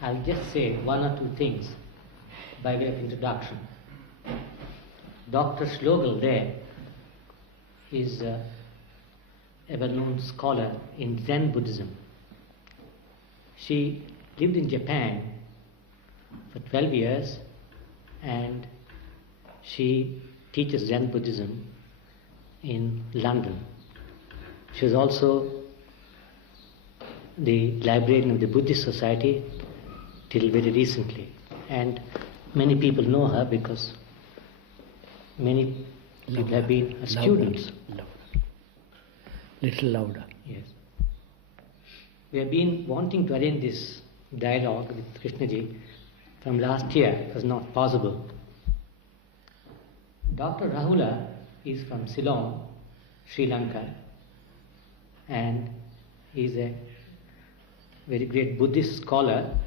I'll just say one or two things by way of introduction. Dr. Schloegl there is a well-known scholar in Zen Buddhism. She lived in Japan for 12 years and she teaches Zen Buddhism in London. She was also the librarian of the Buddhist Society till very recently, and many people know her because many people have been her students. Little louder. Yes. We have been wanting to arrange this dialogue with Krishnaji from last year. It was not possible. Dr. Rahula is from Ceylon, Sri Lanka, and he is a very great Buddhist scholar,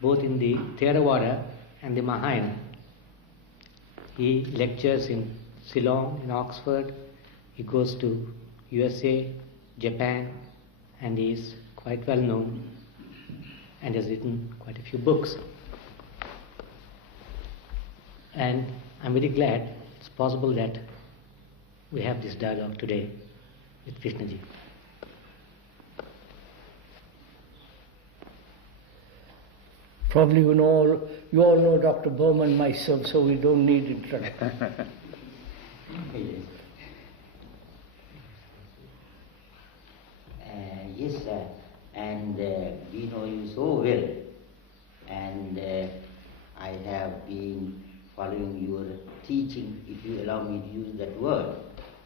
both in the Theravada and the Mahayana. He lectures in Ceylon, in Oxford. He goes to USA, Japan, and he is quite well known and has written quite a few books. And I'm very glad it's possible that we have this dialogue today with Krishnaji. Probably you all know Dr. Bohm and myself, so we don't need introduction. Yes, sir. And we know you so well. And I have been following your teaching, if you allow me to use that word.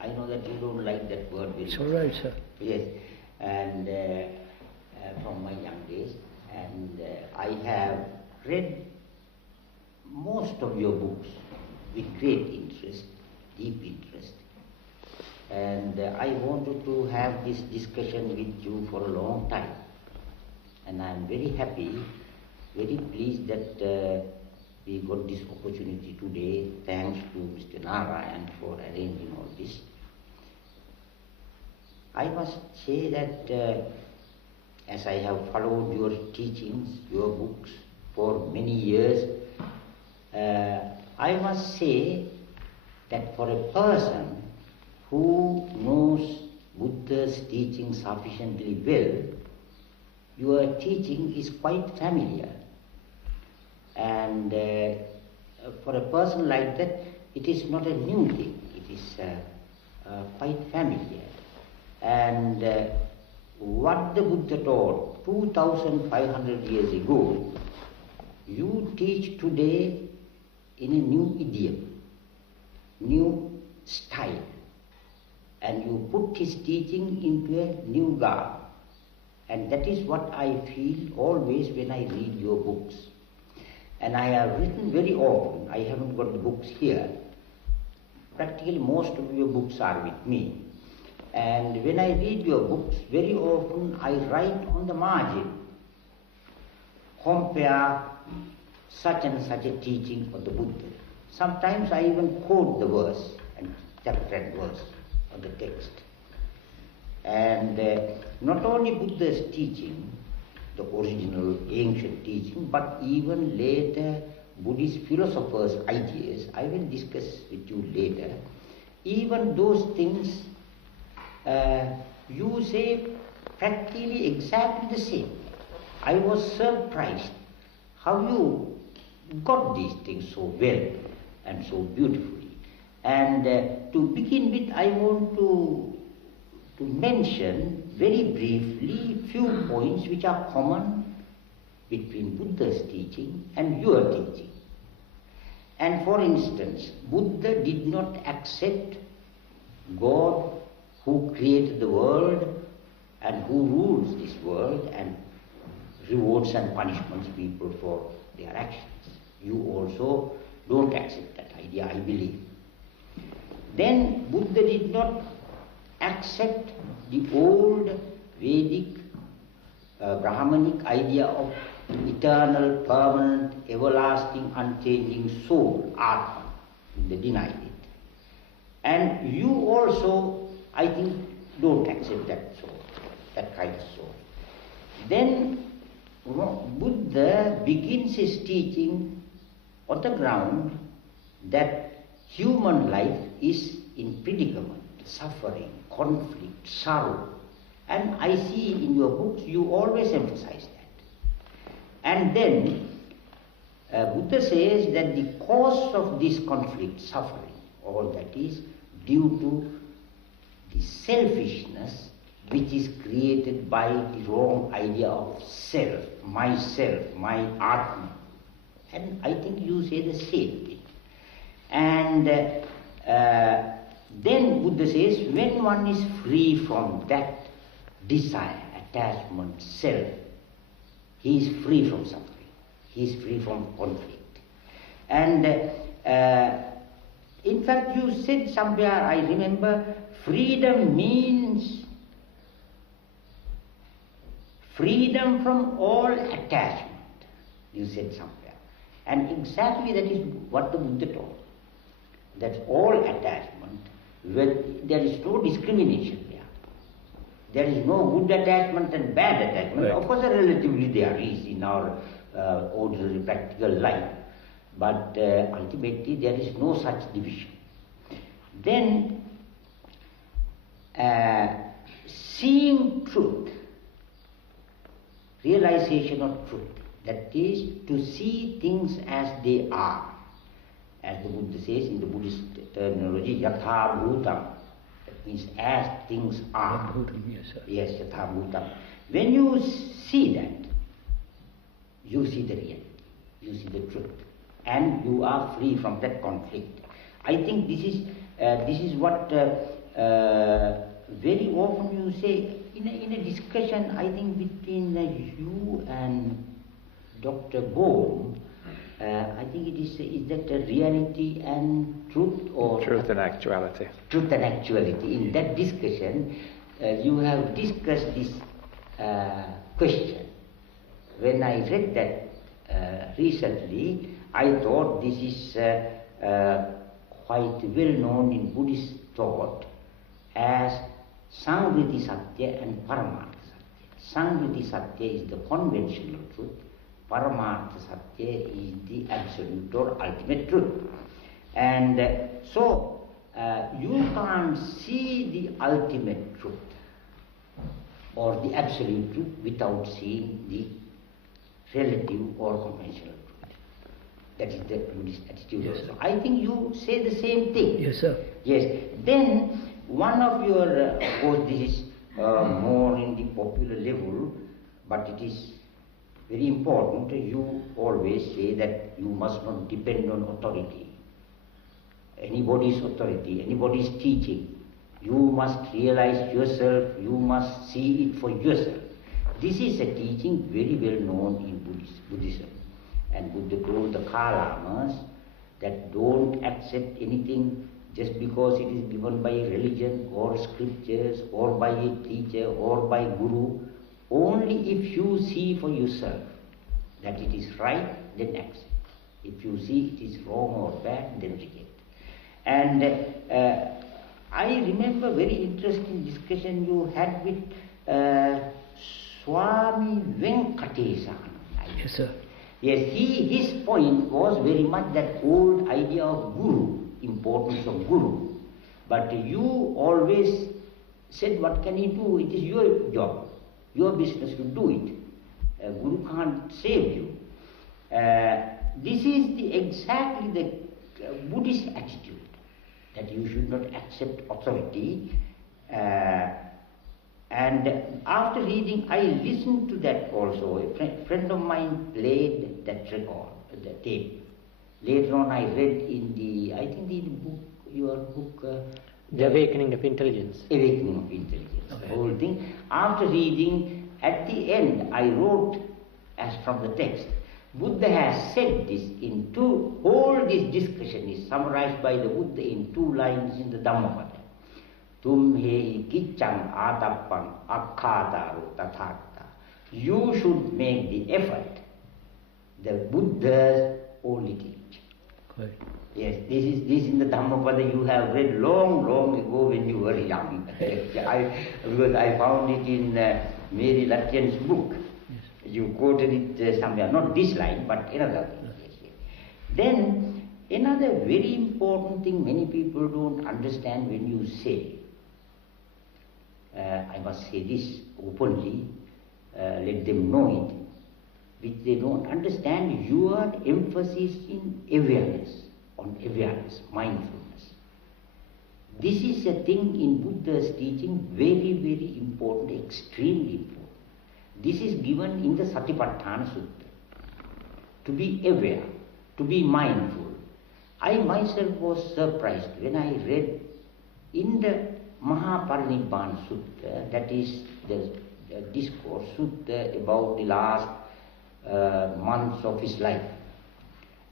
I know that you don't like that word very much. It's all right, sir. Yes, and from my young days. And I have read most of your books with great interest, deep interest. And I wanted to have this discussion with you for a long time. And I am very happy, very pleased that we got this opportunity today. Thanks to Mr. Narayan for arranging all this. I must say that as I have followed your teachings, your books for many years, I must say that for a person who knows Buddha's teaching sufficiently well, your teaching is quite familiar. And for a person like that, it is not a new thing, it is quite familiar. And what the Buddha taught 2,500 years ago, you teach today in a new idiom, new style, and you put his teaching into a new garb. And that is what I feel always when I read your books. And I have written very often, I haven't got the books here, practically most of your books are with me. And when I read your books, very often I write on the margin, compare such and such a teaching of the Buddha. Sometimes I even quote the verse and chapter and verse of the text. And not only Buddha's teaching, the original ancient teaching, but even later Buddhist philosophers' ideas, I will discuss with you later. Even those things you say practically exactly the same. I was surprised how you got these things so well and so beautifully. And to begin with, I want to mention very briefly few points which are common between Buddha's teaching and your teaching. And for instance, Buddha did not accept God who created the world and who rules this world and rewards and punishments people for their actions. You also don't accept that idea, I believe. Then Buddha did not accept the old Vedic Brahmanic idea of eternal, permanent, everlasting, unchanging soul, Atma. They denied it. And you also, I think, don't accept that soul, that kind of soul. Then Buddha begins his teaching on the ground that human life is in predicament, suffering, conflict, sorrow. And I see in your books you always emphasize that. And then Buddha says that the cause of this conflict, suffering, all that is due to the selfishness which is created by the wrong idea of self, my Atma. And I think you say the same thing. And then Buddha says, when one is free from that desire, attachment, self, he is free from suffering. He is free from conflict. And in fact, you said somewhere, I remember, freedom means freedom from all attachment. You said somewhere. And exactly that is what the Buddha taught. That all attachment, there is no discrimination there. There is no good attachment and bad attachment. Right. Of course, relatively there is in our ordinary practical life. But ultimately there is no such division. Then, seeing truth, realization of truth, that is to see things as they are. As the Buddha says in the Buddhist terminology, yatha bhutam, that means as things are. Yes, yatha bhutam. When you see that, you see the reality, you see the truth, and you are free from that conflict. I think this is what very often you say in a discussion, I think between you and Dr. Bohm, I think is that a reality and truth, or truth and actuality. Truth and actuality. In that discussion, you have discussed this question. When I read that recently, I thought this is quite well known in Buddhist thought as Sangriti Satya and Paramartha Satya. Sangriti Satya is the conventional truth. Paramartha Satya is the absolute or ultimate truth. And so you can't see the ultimate truth or the absolute truth without seeing the relative or conventional truth. That is the Buddhist attitude. Yes, also. I think you say the same thing. Yes, sir. Yes. Then one of your, of course this is more in the popular level, but it is very important. You always say that you must not depend on authority. Anybody's authority, anybody's teaching. You must realize yourself, you must see it for yourself. This is a teaching very well known in Buddhism. And Buddha told the Kalamas that don't accept anything just because it is given by religion or scriptures or by a teacher or by guru. Only if you see for yourself that it is right, then accept. If you see it is wrong or bad, then reject. And I remember very interesting discussion you had with Swami Venkatesana. Yes, sir. Yes, his point was very much that old idea of guru, importance of guru. But you always said, what can he do? It is your job, your business to do it. Guru can't save you. This is exactly the Buddhist attitude, that you should not accept authority. And after reading, I listened to that also. A friend of mine played that record, the tape. Later on I read in the, I think the book, your book... The Awakening of Intelligence. Awakening of Intelligence, okay. The whole thing. After reading, at the end I wrote, as from the text, Buddha has said this in two, whole this discussion is summarized by the Buddha in 2 lines in the Dhammapada. Tum he kichang adapang akkhadaru tathata. You should make the effort. The Buddha's only teach. Right. Yes, this is in the Dhammapada you have read long ago when you were young. Because I found it in Mary Lattian's book. You quoted it somewhere, not this line, but another thing. Yes, yes. Then, another very important thing many people don't understand when you say, I must say this openly, let them know it, which they don't understand, your emphasis in awareness, on awareness, mindfulness. This is a thing in Buddha's teaching very, very important, extremely important. This is given in the Satipatthana Sutta. To be aware, to be mindful. I myself was surprised when I read in the Mahaparinibbana Sutta, that is the discourse sutta about the last months of his life.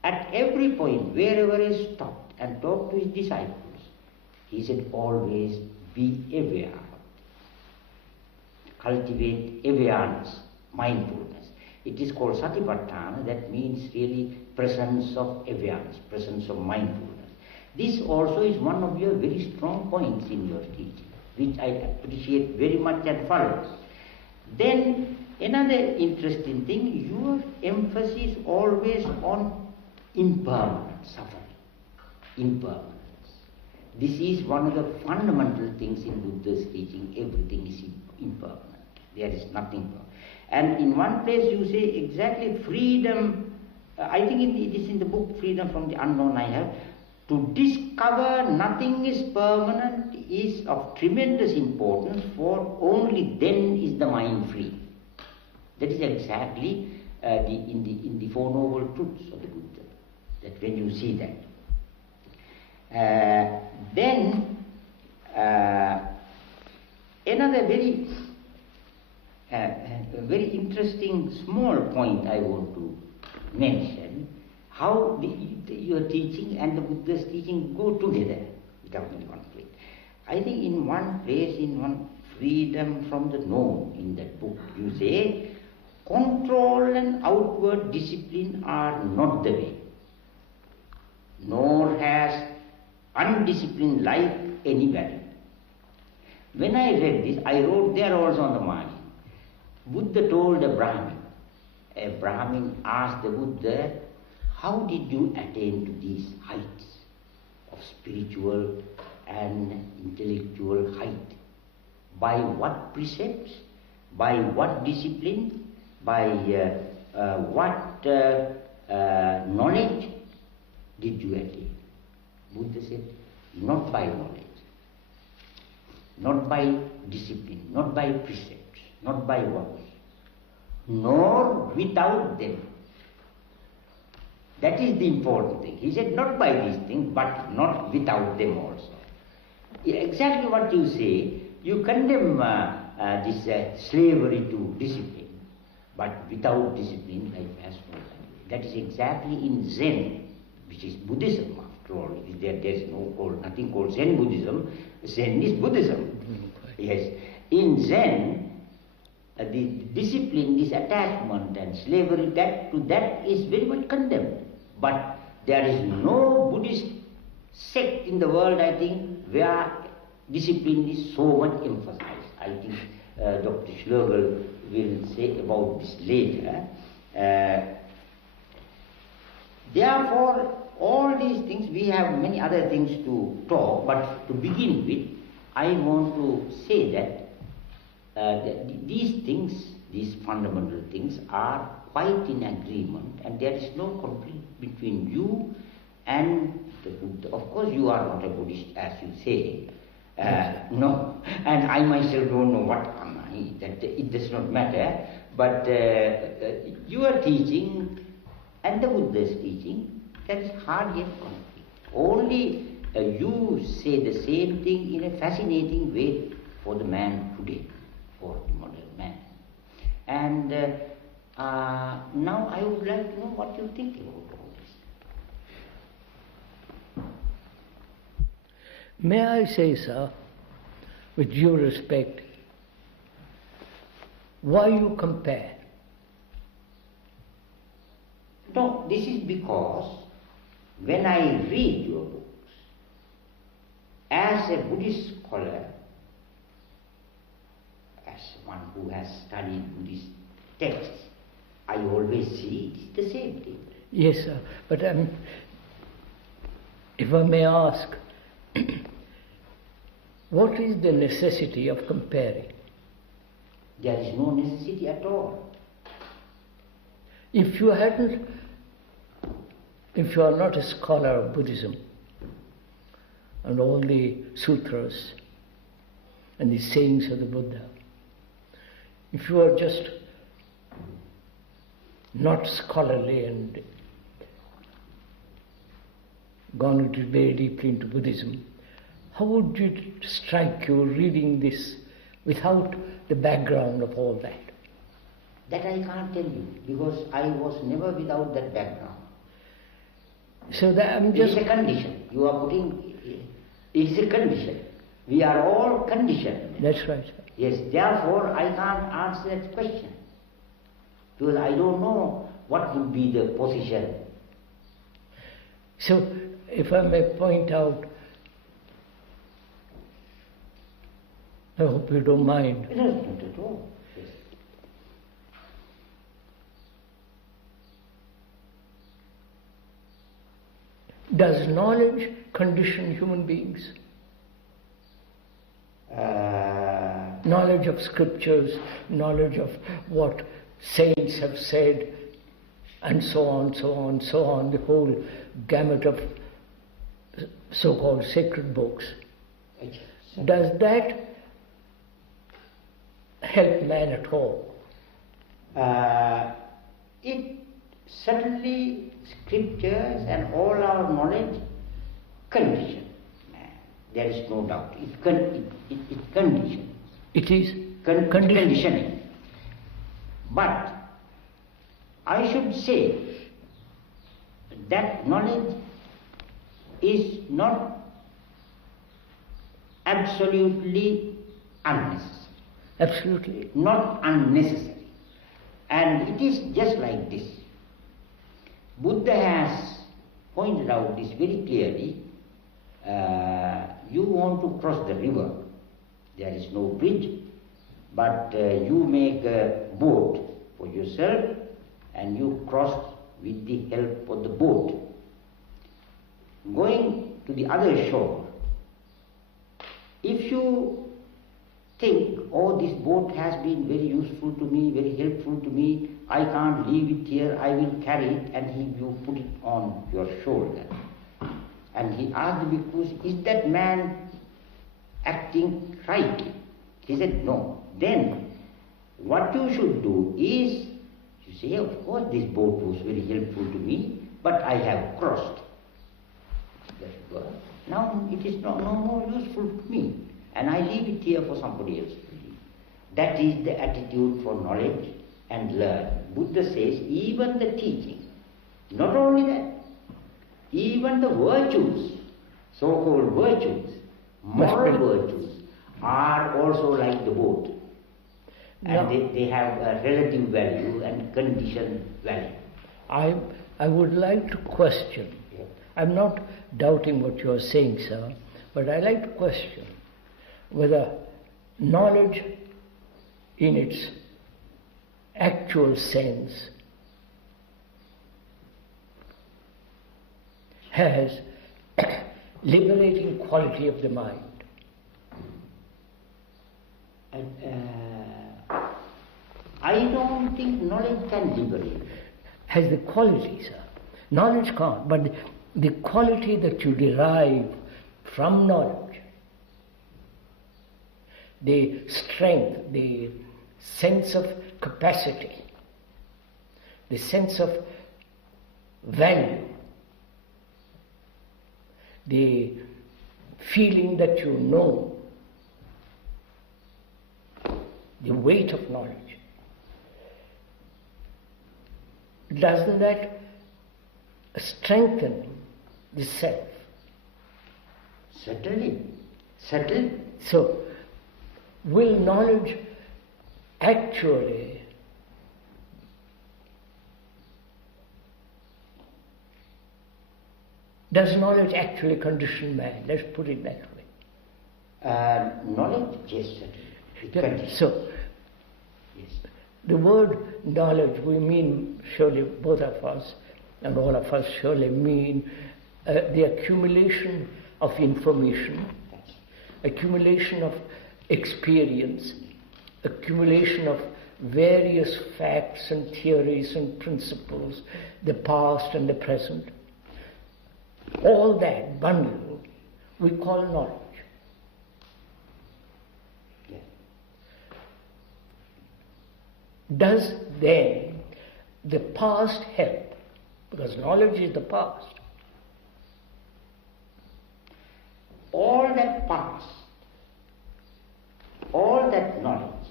At every point, wherever he stopped and talked to his disciples, he said, always be aware. Cultivate awareness, mindfulness. It is called Satipatthana, that means really presence of awareness, presence of mindfulness. This also is one of your very strong points in your teaching, which I appreciate very much and follow. Then another interesting thing, your emphasis always on impermanent suffering, impermanence. This is one of the fundamental things in Buddha's teaching. Everything is impermanent. There is nothing permanent. And in one place you say exactly freedom, I think it is in the book Freedom from the Unknown I have, to discover nothing is permanent is of tremendous importance, for only then is the mind free. That is exactly in the Four Noble Truths of the Buddha, that when you see that. Then another very interesting small point I want to mention, how your teaching and the Buddha's teaching go together without any conflict. I think in one place, in one Freedom from the Known, in that book, you say, control and outward discipline are not the way, nor has undisciplined life any value. When I read this, I wrote there also on the margin. Buddha told a Brahmin asked the Buddha, how did you attain to these heights of spiritual and intellectual height? By what precepts? By what discipline? By what knowledge did you attain? Buddha said, not by knowledge, not by discipline, not by precepts, not by works, nor without them. That is the important thing. He said, not by these things, but not without them also. Exactly what you say, you condemn this slavery to discipline, but without discipline, life has no value. That is exactly in Zen, which is Buddhism after all. There is nothing called Zen Buddhism. Zen is Buddhism. Yes. In Zen, the discipline, this attachment and slavery, that is very much condemned. But there is no Buddhist sect in the world, I think, where discipline is so much emphasized. I think Dr. Schloegl will say about this later. Therefore, all these things, we have many other things to talk, but to begin with, I want to say that these things, these fundamental things, are quite in agreement, and there is no conflict between you and the Buddha. Of course, you are not a Buddhist, as you say. No, and I myself don't know what am I. That it does not matter. But your teaching and the Buddha's teaching, there is hardly a conflict. Only you say the same thing in a fascinating way for the man today, for the modern man. And now I would like to know what you think about all this. May I say, sir, with due respect, why you compare? No, this is because when I read your books, as a Buddhist scholar, as one who has studied Buddhist texts, I always see it's the same thing. Yes, sir. But if I may ask, what is the necessity of comparing? There is no necessity at all. If you are not a scholar of Buddhism and all the sutras and the sayings of the Buddha, if you are just not scholarly and gone very deeply into Buddhism, how would it strike you reading this without the background of all that? That I can't tell you, because I was never without that background. So that I'm just... It is a condition. You are putting... It is a condition. We are all conditioned. That's right, sir. Yes, therefore I can't answer that question. Because I don't know what would be the position. So, if I may point out, I hope you don't mind. No, not at all. Yes. Does knowledge condition human beings? Knowledge of scriptures, knowledge of what saints have said, and so on, so on, so on, the whole gamut of so-called sacred books. Does that help man at all? It certainly, scriptures and all our knowledge condition. There is no doubt. It conditions. It is conditioning. But I should say that knowledge is not absolutely unnecessary. Absolutely. Not unnecessary. And it is just like this. Buddha has pointed out this very clearly. You want to cross the river. There is no bridge, but you make a boat for yourself and you cross with the help of the boat. Going to the other shore, if you think, oh, this boat has been very useful to me, very helpful to me, I can't leave it here, I will carry it, and you put it on your shoulder. And he asked the bhikkhus, is that man acting rightly? He said, no. Then, what you should do is, you say, of course this boat was very helpful to me, but I have crossed. Now it is no more useful to me, and I leave it here for somebody else to leave. That is the attitude for knowledge and learn. Buddha says, even the teaching, not only that, even the virtues, so-called virtues, moral virtues, are also like the boat. And they have a relative value and conditioned value. I would like to question. Yeah. I'm not doubting what you are saying, sir, but I like to question whether knowledge in its actual sense has liberating quality of the mind. I don't think knowledge can liberate. Has the quality, sir. Knowledge can't, but the quality that you derive from knowledge, the strength, the sense of capacity, the sense of value, the feeling that you know, the weight of knowledge. Doesn't that strengthen the self? Certainly. So, will knowledge actually does knowledge actually condition man? Let's put it that way. Knowledge, yes, certainly. It conditions. So, yes. The word knowledge, we mean, surely both of us and all of us surely mean the accumulation of information, accumulation of experience, accumulation of various facts and theories and principles, the past and the present. All that bundle we call knowledge. Does then the past help? Because knowledge is the past. All that past, all that knowledge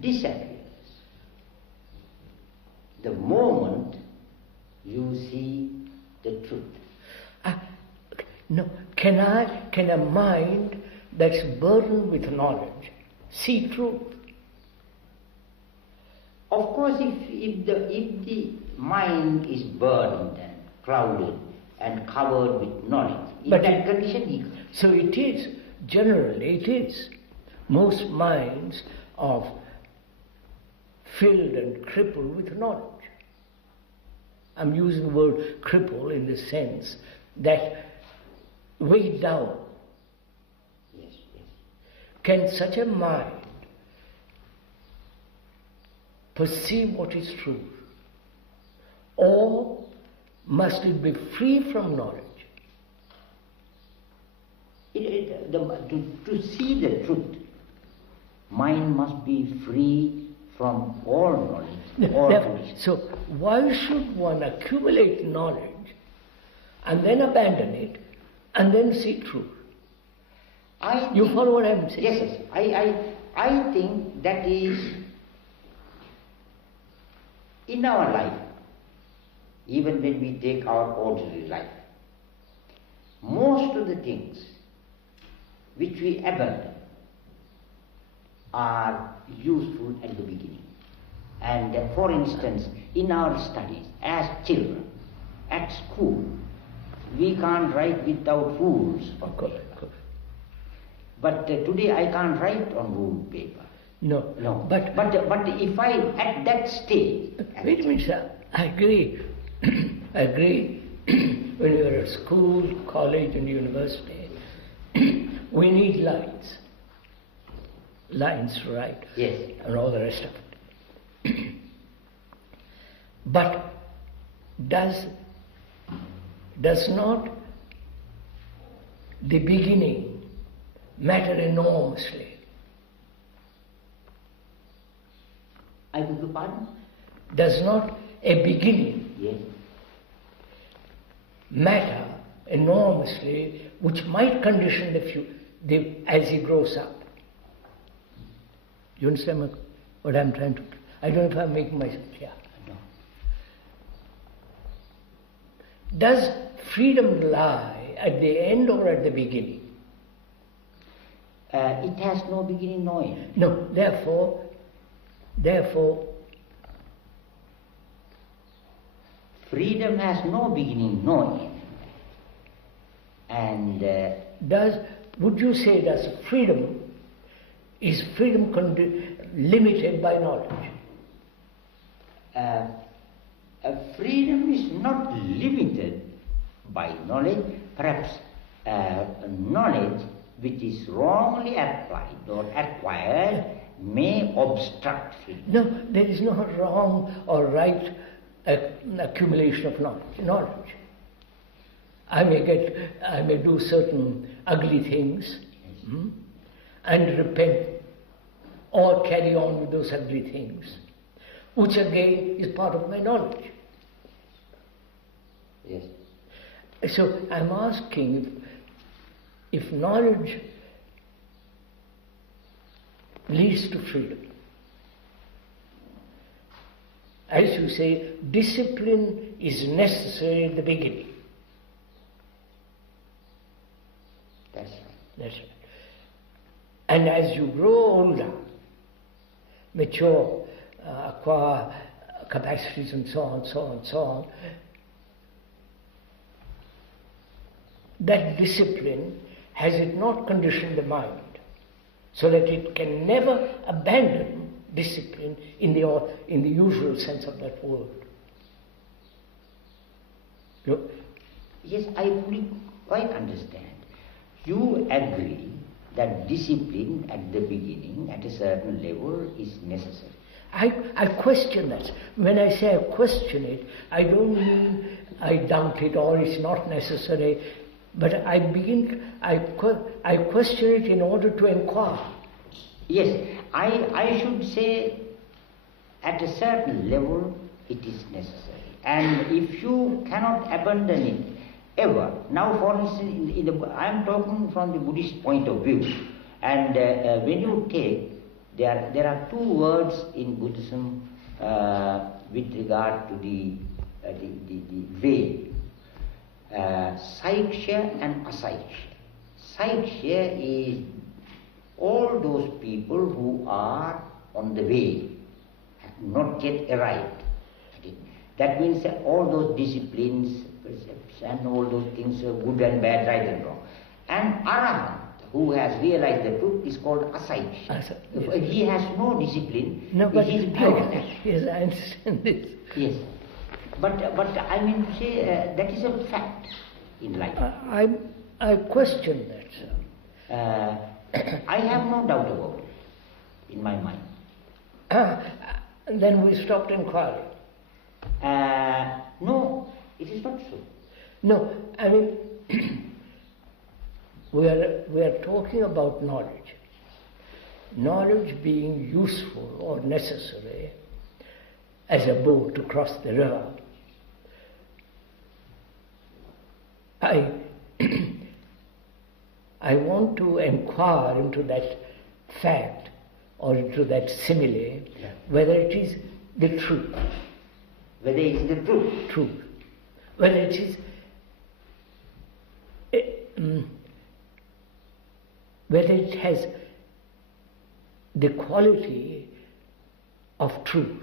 disappears the moment you see the truth. No, can a mind that's burdened with knowledge see truth? Of course, if the mind is burdened and clouded and covered with knowledge, in that condition, so it is. Generally, it is. Most minds are filled and crippled with knowledge. I'm using the word cripple in the sense that weighed down. Yes. Can such a mind perceive what is true? Or must it be free from knowledge? To see the truth, mind must be free from all knowledge, all conditions. So why should one accumulate knowledge and then abandon it and then seek truth? You follow what I'm saying? Yes. I think that is in our life, even when we take our ordinary life, most of the things which we abandon are useful at the beginning. And for instance, in our studies, as children, at school, we can't write without rules. Of course. But today I can't write on ruled paper. No. But if I, at that stage... Wait a minute, sir. I agree. I agree. When you're at school, college and university, we need lines. Lines to write. Yes. And all the rest of it. But does not the beginning matter enormously? I beg your pardon? Does not a beginning Yes. matter enormously, which might condition as he grows up? You understand what I'm trying to... I don't know if I'm making myself clear. No. Does freedom lie at the end or at the beginning? It has no beginning nor end. No, therefore, freedom has no beginning nor end. And would you say is freedom limited by knowledge? Freedom is not limited by knowledge. Perhaps knowledge which is wrongly applied or acquired may obstruct freedom. No, there is no wrong or right accumulation of knowledge. I may do certain ugly things and repent or carry on with those ugly things, which again is part of my knowledge. Yes. So I'm asking if knowledge leads to freedom. As you say, discipline is necessary at the beginning. That's right. That's right. And as you grow older, mature, acquire capacities and so on, that discipline, has it not conditioned the mind so that it can never abandon discipline in the usual sense of that word. Yes, I fully quite understand. You agree that discipline at the beginning, at a certain level, is necessary. I question that. When I say I question it, I don't mean I doubt it or it's not necessary, but I question it in order to inquire. Yes, I should say at a certain level it is necessary. And if you cannot abandon it ever, now for instance, I am talking from the Buddhist point of view, and when you take, there are two words in Buddhism with regard to the way, Saiksha and Asaiksha. Saiksha is all those people who are on the way, have not yet arrived. Okay. That means that all those disciplines, precepts and all those things, good and bad, right and wrong. And Arahant, who has realized the truth, is called Asaiksha. Yes. He has no discipline. No, but he is beyond that. Yes, I understand this. Yes. But I mean to say that is a fact in life. I question that, sir. I have no doubt about it in my mind. Then we stopped inquiring. No, it is not so. No, I mean, we are talking about knowledge. Knowledge being useful or necessary as a boat to cross the river. I want to inquire into that fact or into that simile, whether it is the truth. Whether it is the truth. Truth. Whether it is whether it has the quality of truth.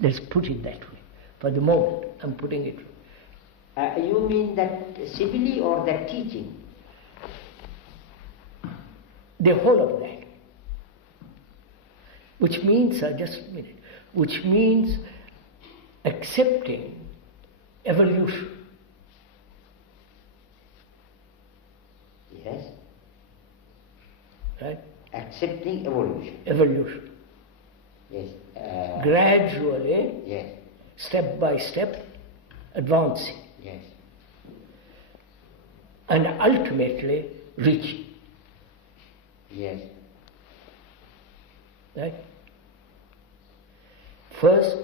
Let's put it that way. For the moment, I'm putting it. You mean that simile or that teaching? The whole of that. Which means, just a minute, which means accepting evolution. Yes. Right? Accepting evolution. Evolution. Yes. Gradually, yes. Step by step, advancing. Yes. And ultimately reaching. Yes. Right? First,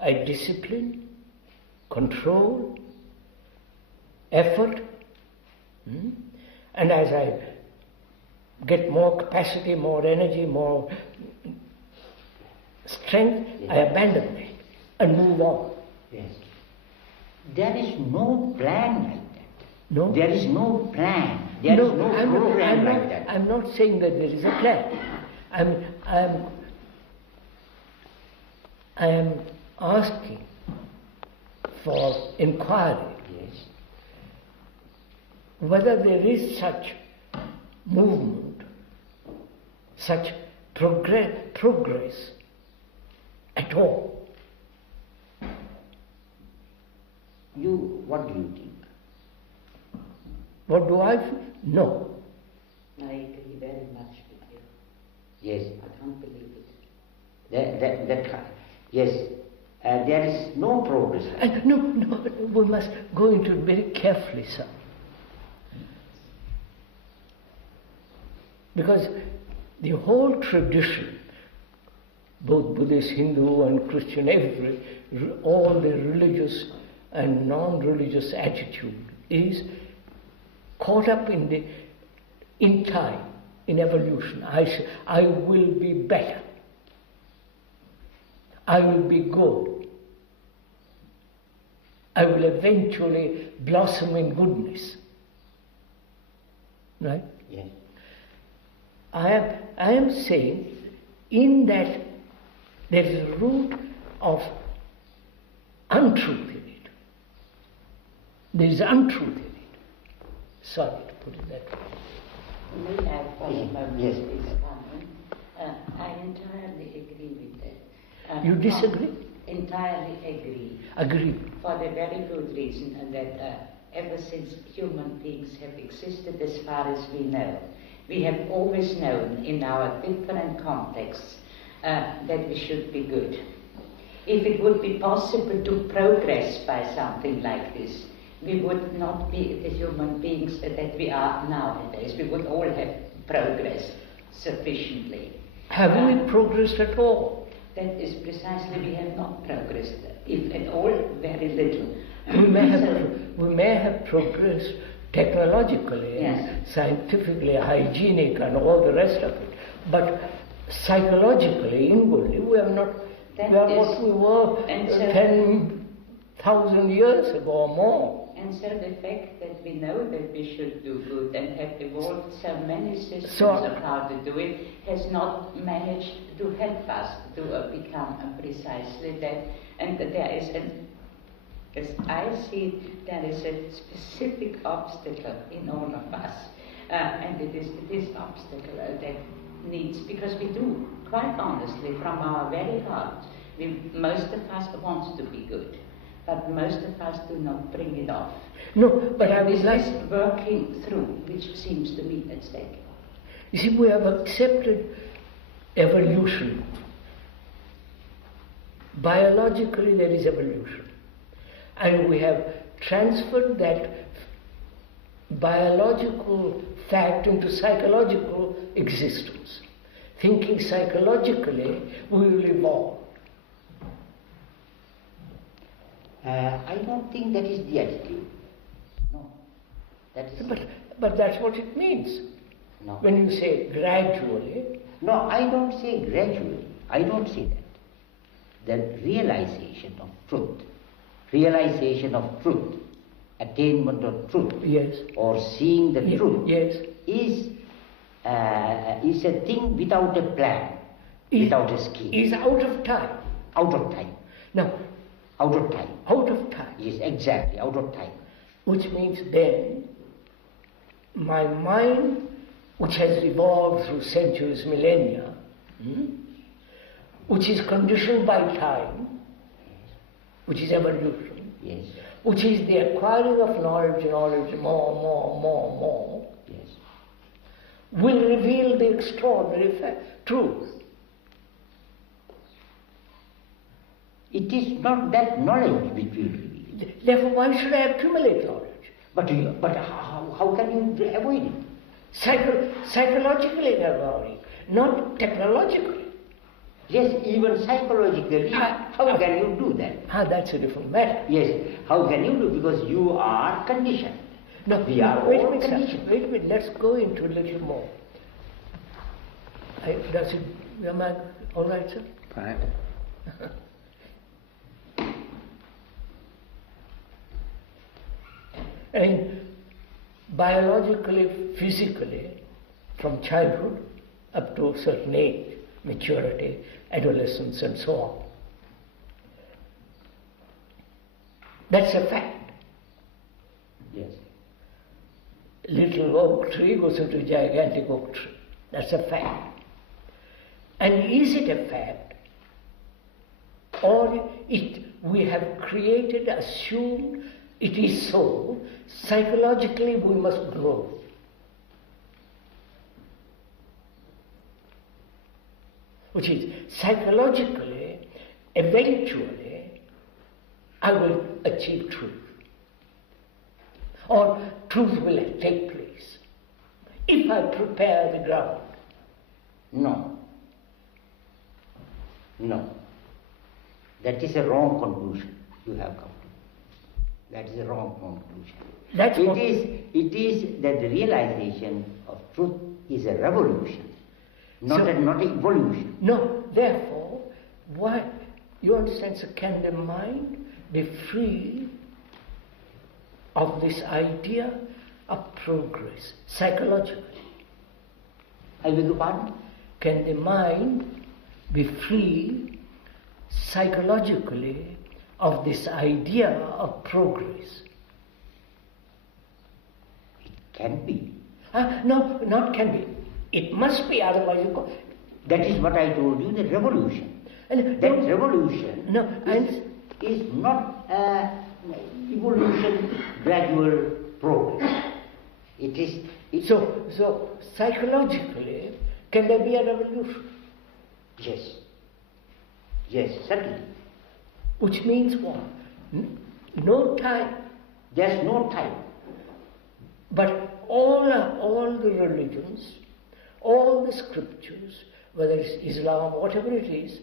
I discipline, control, effort, and as I get more capacity, more energy, more strength, I abandon that and move on. Yes. There is no plan like that. No? There is no plan. There is no program like that. I'm not saying that there is a plan. I am asking for inquiry. Yes. Whether there is such movement, such progress at all. What do you think? What do I feel? No. I agree very much with you. Yes. I can't believe it. Yes. There is no progress. No, we must go into it very carefully, sir. Because the whole tradition, both Buddhist, Hindu and Christian, all the religious and non-religious attitude is caught up in time, in evolution. I will be better. I will be good. I will eventually blossom in goodness. Right? Yes. I am saying in that there is a root of untruth in it. There is untruth in it. Sorry to put it that way. May I follow my Yes. comment? I entirely agree with that. You disagree? Entirely agree. Agree. For the very good reason that ever since human beings have existed as far as we know, we have always known in our different contexts that we should be good. If it would be possible to progress by something like this, we would not be the human beings that we are nowadays. We would all have progressed sufficiently. Have we progressed at all? That is precisely, we have not progressed, if at all, very little. We may have progressed technologically, yes, scientifically, hygienic and all the rest of it. But psychologically, inwardly, we are not what we were 10,000 years ago or more. And so the fact that we know that we should do good and have evolved so many systems of how to do it has not managed to help us to become precisely that. And there is as I see it, there is a specific obstacle in all of us. And it is this obstacle that needs, because we do, quite honestly, from our very heart, most of us want to be good. But most of us do not bring it off. No, but I was was like working through, which seems to me at stake. You see, we have accepted evolution. Biologically, there is evolution, and we have transferred that biological fact into psychological existence. Thinking psychologically, we will evolve. I don't think that is the attitude. No. That is But that's what it means. No. When you say gradually. No, I don't say gradually. I don't say that. That realization of truth, attainment of truth, yes, or seeing the truth, yes, is a thing without a plan, without a scheme. Is out of time. Out of time. No. Out of time. Out of time. Yes, exactly, out of time. Which means then, my mind, which has evolved through centuries, millennia, which is conditioned by time, which is evolution, yes, which is the acquiring of knowledge, more, yes, will reveal the extraordinary truth. It is not that knowledge which will reveal. Therefore, why should I accumulate knowledge? But how can you avoid it? Psychologically avoid it, not technologically. Yes, even psychologically, how can you do that? That's a different matter. Yes, how can you do? Because you are conditioned. No, we are wait all a minute, conditioned. Wait a minute, let's go into a little more. Am I all right, sir? Fine. And biologically, physically, from childhood up to a certain age, maturity, adolescence, and so on. That's a fact. Yes. Little oak tree goes into gigantic oak tree. That's a fact. And is it a fact? Or we have created, assumed it is so, psychologically we must grow. Which is, psychologically, eventually, I will achieve truth. Or truth will take place. If I prepare the ground. No. That is a wrong conclusion you have come to. That is a wrong conclusion. It is that the realization of truth is a revolution, not an evolution. No, therefore, why? You understand, so can the mind be free of this idea of progress, psychologically? I beg your pardon? Can the mind be free psychologically of this idea of progress? It can be. No, not can be. It must be, otherwise That is what I told you, the revolution. And that revolution is not evolution, gradual progress. So psychologically, can there be a revolution? Yes. Yes, certainly. Which means what? No time. There's no time. But all the religions, all the scriptures, whether it's Islam, whatever it is,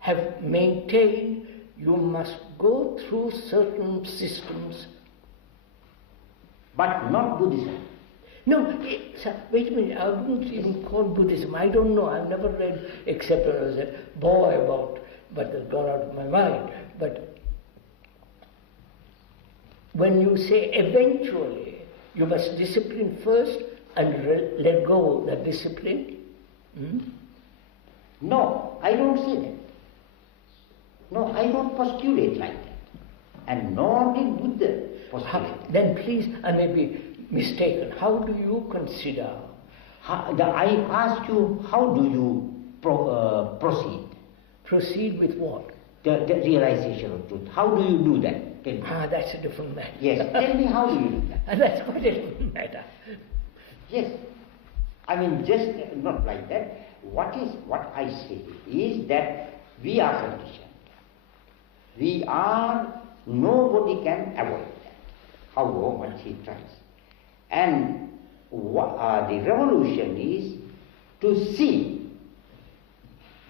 have maintained you must go through certain systems. But not Buddhism. No, wait a minute, I wouldn't even call Buddhism. I don't know, I've never read except when I was a boy about, but it's gone out of my mind. But when you say eventually you must discipline first and let go that discipline, No, I don't say that. No, I don't postulate like that. And nor did Buddha postulate. Then please, I may be mistaken. How do you consider? I asked you, how do you proceed? Proceed with what? The realization of truth. How do you do that? Tell me. That's a different matter. Yes, tell me how do you do that? That's quite a different matter. Yes. I mean, just not like that. What I say is that we are conditioned. Nobody can avoid that, however much he tries. And the revolution is to see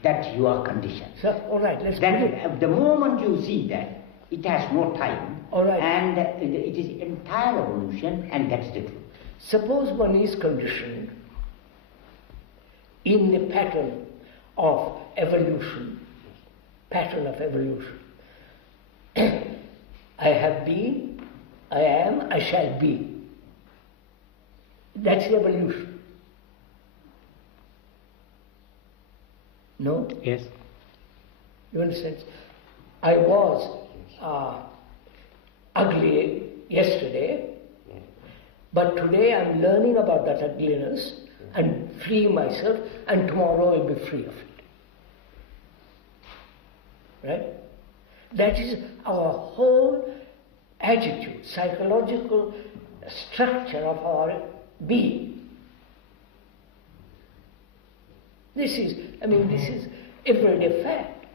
that you are conditioned. So, all right, let's the moment you see that, it has no time, all right. And it is entire evolution, and that's the truth. Suppose one is conditioned in the pattern of evolution. I have been, I am, I shall be. That's evolution. No? Yes. You understand? I was ugly yesterday, but today I'm learning about that ugliness and freeing myself, and tomorrow I'll be free of it. Right? That is our whole attitude, psychological structure of our being. This is everyday fact.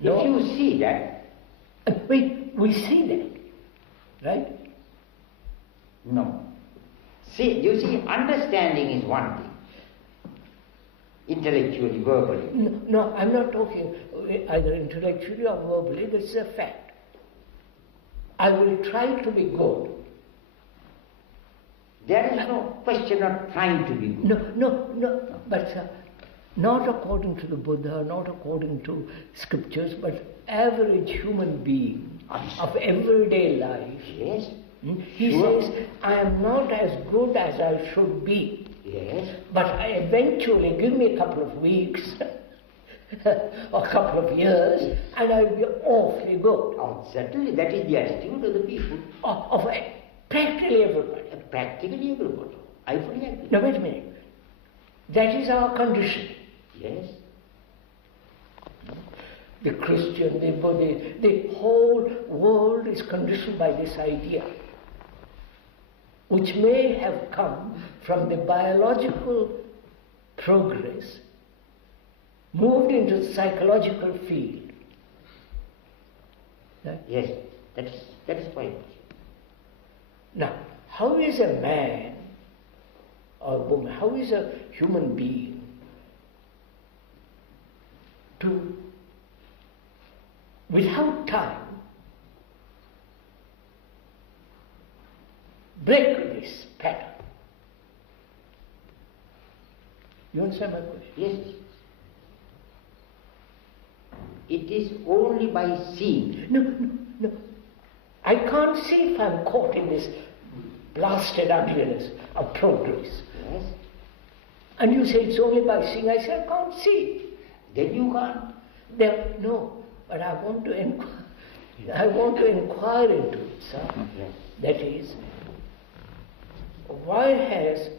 No? If you see that... we see that, right? No. You see, understanding is one thing. Intellectually, verbally. No, I'm not talking either intellectually or verbally. This is a fact. I will try to be good. There is no question of trying to be good. No. But not according to the Buddha, not according to scriptures, but average human being of everyday life. Yes. He says, I am not as good as I should be. Yes. But eventually, give me a couple of weeks or a couple of years, and I'll be awfully good. Oh, certainly, that is the attitude of the people. Of practically everybody. Practically everybody. I fully agree. Now, wait a minute. That is our condition. Yes. The Christian, the Buddhist, the whole world is conditioned by this idea, which may have come from the biological progress, moved into the psychological field. Right? Yes, that is right. Now, how is a man or woman, how is a human being to, without time, break this pattern? You understand my question? Yes. It is only by seeing. No. I can't see if I'm caught in this blasted ugliness of progress. Yes. And you say it's only by seeing. I say I can't see. Then you can't. No, but I want to inquire. I want to inquire into it, sir. Yes. That is, why has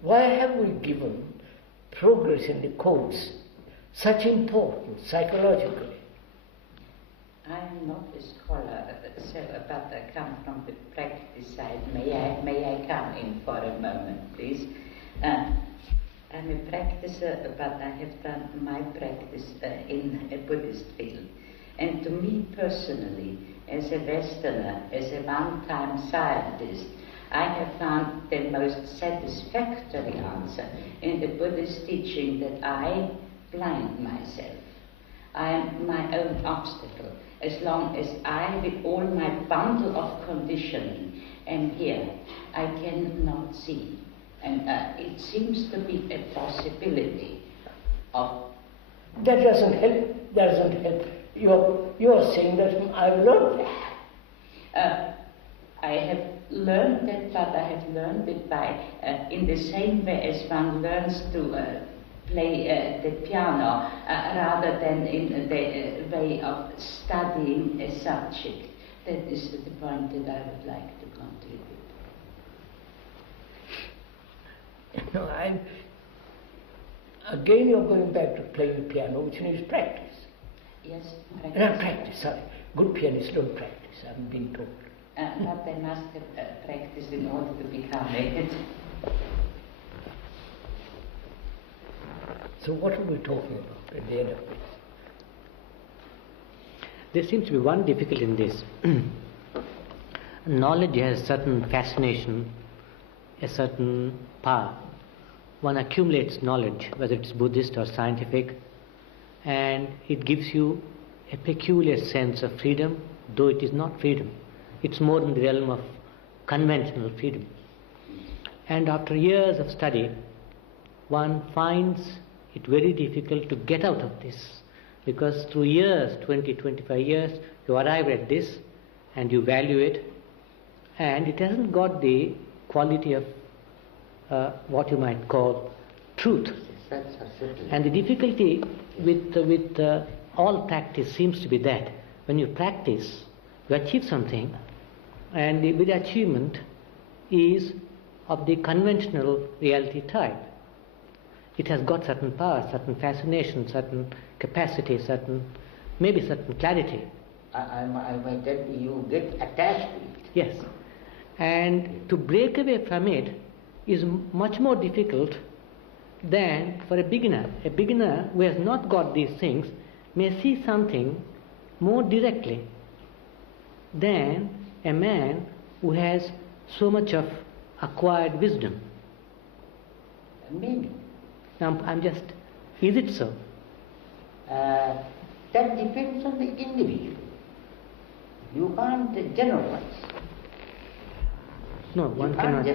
why have we given progress in the course such importance psychologically? I am not a scholar, but I come from the practice side. May I come in for a moment, please? I'm a practicer, but I have done my practice in a Buddhist field. And to me personally, as a Westerner, as a one-time scientist, I have found the most satisfactory answer in the Buddhist teaching that I blind myself. I am my own obstacle. As long as I, with all my bundle of conditioning, am here, I cannot see. And it seems to be a possibility of... That doesn't help. You're saying that I've learned that. I have learned that, but I have learned it by, in the same way as one learns to play the piano, rather than in the way of studying a subject. That is the point that I would like to contribute. No, again you're going back to playing the piano, which needs practice. Yes, practice. Not practice, sorry. Good pianists don't practice, I've been told. But they must have practiced in order to become it. So what are we talking about at the end of this? There seems to be one difficulty in this. Knowledge has a certain fascination, a certain power. One accumulates knowledge, whether it's Buddhist or scientific, and it gives you a peculiar sense of freedom, though it is not freedom. It's more in the realm of conventional freedom. And after years of study, one finds it very difficult to get out of this, because through years, 20, 25 years, you arrive at this and you value it, and it hasn't got the quality of what you might call truth. And the difficulty with all practice seems to be that when you practice, you achieve something, and the achievement is of the conventional reality type. It has got certain power, certain fascination, certain capacity, maybe certain clarity. I might tell you get attached to it. Yes. And to break away from it is much more difficult than for a beginner. A beginner who has not got these things may see something more directly than a man who has so much of acquired wisdom. Maybe. Now, is it so? That depends on the individual. You can't generalize. No, one cannot.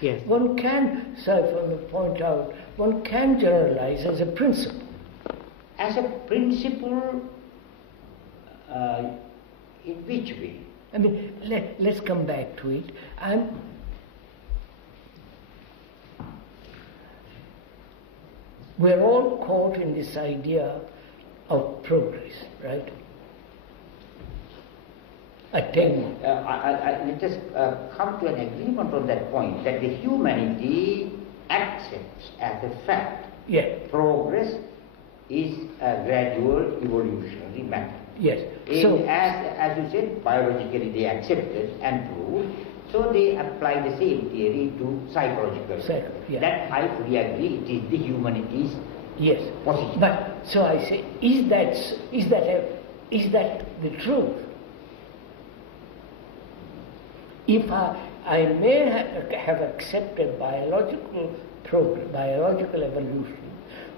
Yes. One can, sir, if I may point out, one can generalize as a principle. As a principle, in which way? I mean, let's come back to it. We're all caught in this idea of progress, right? Attainment. Let us come to an agreement on that point, that the humanity accepts as a fact. Yeah. Progress is a gradual evolutionary matter. Yes. So, as you said, biologically they accept it and prove, so they apply the same theory to psychological. Yeah. That I fully agree, it is the humanity's position. But so I say, is that the truth? If I may have accepted biological progress, biological evolution,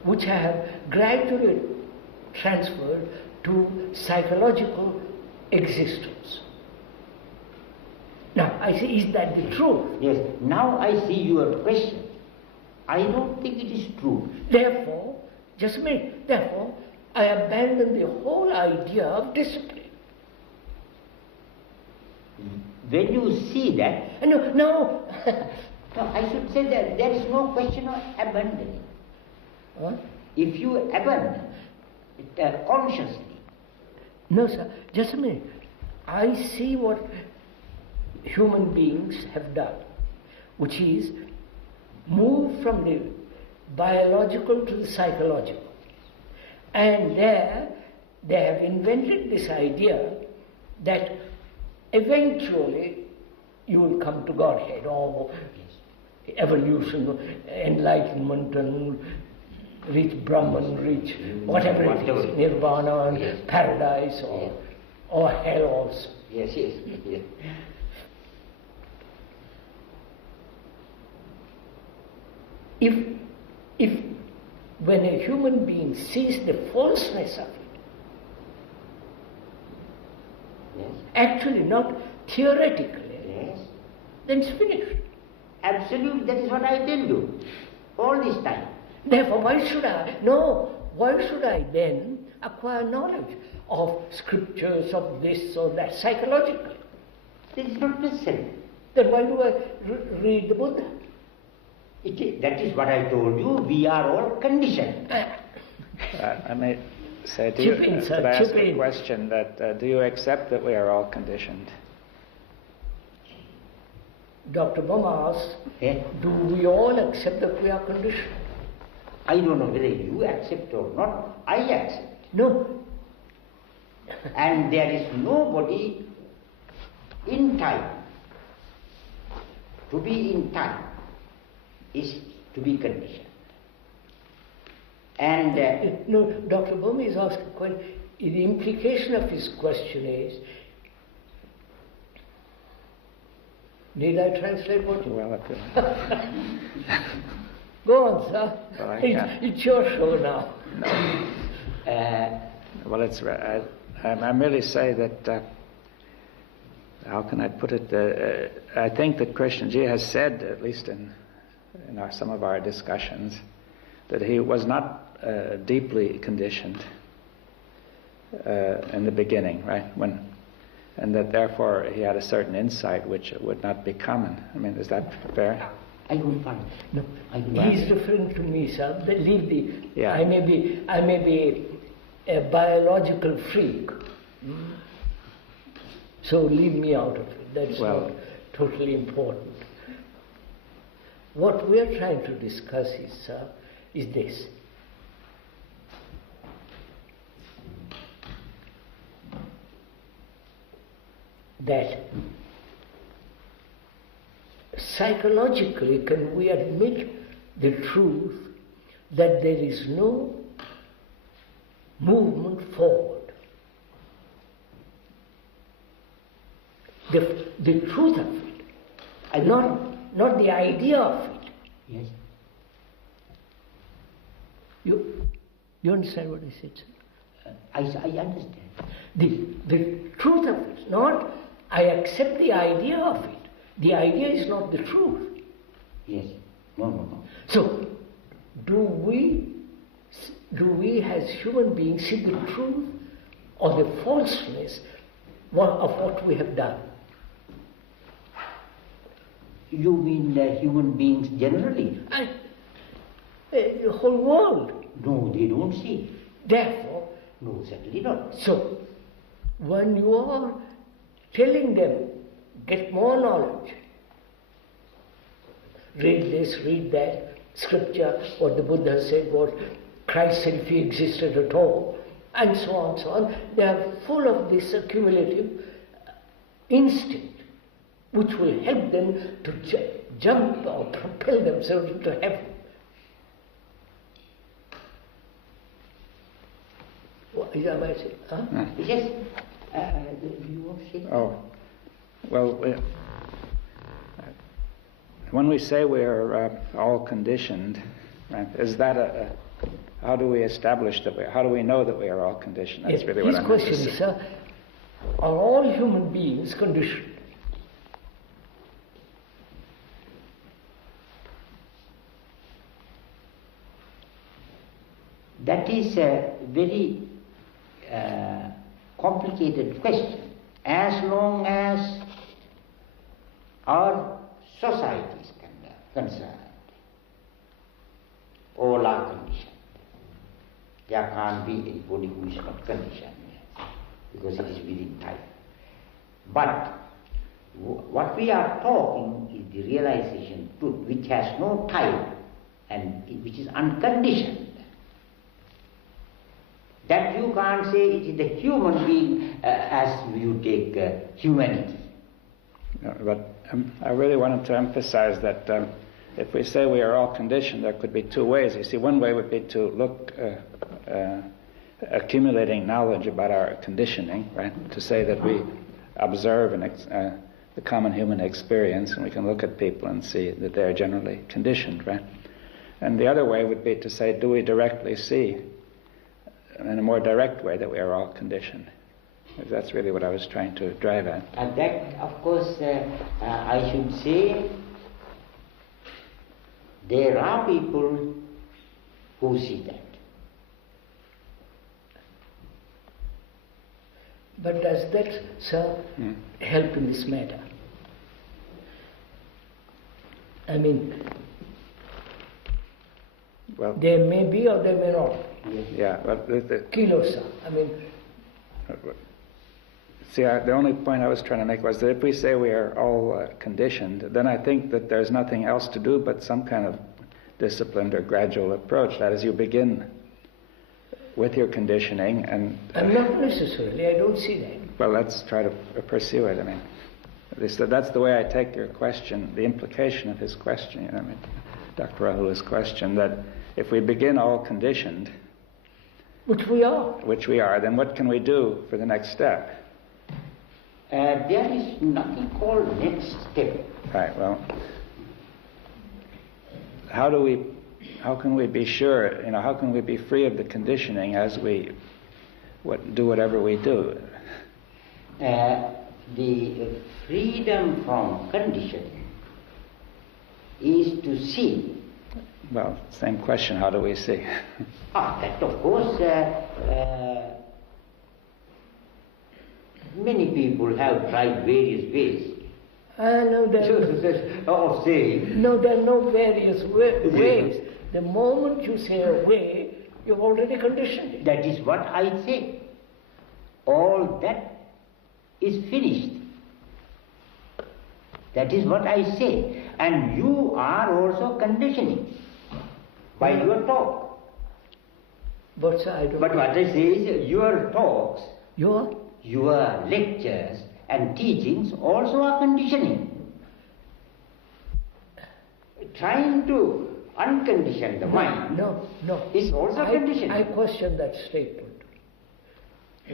which I have gradually transferred to psychological existence. Now, I say, is that the truth? Yes. Now I see your question. I don't think it is true. Therefore, just a minute, therefore, I abandon the whole idea of discipline. When you see that... No. No, I should say that there is no question of abandoning. What? If you abandon it consciously... No, sir, just a minute. I see what human beings have done, which is move from the biological to the psychological. And there they have invented this idea that eventually you will come to Godhead, or evolution, enlightenment, and reach Brahman, reach whatever it is, Nirvana, and paradise, or hell also. Yes. If when a human being sees the falseness of it, actually not theoretically, then it's finished. Absolutely, that is what I tell you all this time. Therefore, why should I then acquire knowledge of scriptures, of this or that, psychologically? This is not necessary. Then why do I read the Buddha? That is what I told you, we are all conditioned. I may say to you, could I ask a question that, do you accept that we are all conditioned? Dr. Bohm asks, do we all accept that we are conditioned? I don't know whether you accept or not, I accept. No. And there is nobody in time. To be in time is to be conditioned. And no, Dr. Bohm is asking, the implication of his question is, did I translate what you Well, if you Go on, sir. Well, it's your show now. Well, I merely say that, how can I put it? I think that Krishnji has said, at least in some of our discussions, that he was not deeply conditioned in the beginning, right? And that therefore he had a certain insight which would not be common. I mean, is that fair? I don't find. No, he's referring to me, sir. Leave the. Yeah. I may be a biological freak, so leave me out of it. That's not totally important. What we are trying to discuss is this. That psychologically, can we admit the truth that there is no movement forward? The truth of it, not the idea of it. Yes. You understand what I said, sir? I understand. The truth of it, not I accept the idea of it. The idea is not the truth. Yes. No. So, do we as human beings see the truth or the falseness of what we have done? You mean human beings generally? The whole world. No, they don't see. Therefore, no, certainly not. So, when you are telling them, get more knowledge, read this, read that, scripture, what the Buddha said, what Christ said if he existed at all, and so on, they are full of this accumulative instinct which will help them to jump or propel themselves into heaven. What is that about it? Huh? Yes. You want to say? Oh, well, when we say we are all conditioned, right, is that how do we establish that how do we know that we are all conditioned? That's really what I'm question is, sir, are all human beings conditioned? That is a very complicated question. As long as our society is concerned, all are conditioned. There can't be anybody who is not conditioned, because it is within time. But What we are talking is the realization truth, which has no time and which is unconditioned. That you can't say it is the human being as you take humanity. No, but I really wanted to emphasize that if we say we are all conditioned, there could be two ways. You see, one way would be to look accumulating knowledge about our conditioning, right? To say that we observe the common human experience, and we can look at people and see that they are generally conditioned, right? And the other way would be to say, do we directly see, in a more direct way, that we are all conditioned? That's really what I was trying to drive at. That, of course, I should say, there are people who see that. But does that, sir, help in this matter? I mean, well, there may be or there may not. Yeah, but Kilo, sir. I mean, see, the only point I was trying to make was that if we say we are all conditioned, then I think that there's nothing else to do but some kind of disciplined or gradual approach. That is, you begin with your conditioning and... not necessarily, I don't see that. Well, let's try to pursue it. I mean, that's the way I take your question, the implication of his question, I mean, Dr. Rahula's question, that if we begin all conditioned... Which we are. Which we are, then what can we do for the next step? There is nothing called next step. Right, well, how can we be sure, how can we be free of the conditioning as we do whatever we do? The freedom from conditioning is to see. Well, same question, how do we see? That of course, many people have tried various ways. No, of saying. No, there are no various ways. The moment you say a way, you've already conditioned it. That is what I say. All that is finished. That is what I say. And you are also conditioning by your talk. But sir, I don't... But what I say is your talks, your lectures and teachings also are conditioning. Trying to uncondition the mind is also conditioning. I question that statement.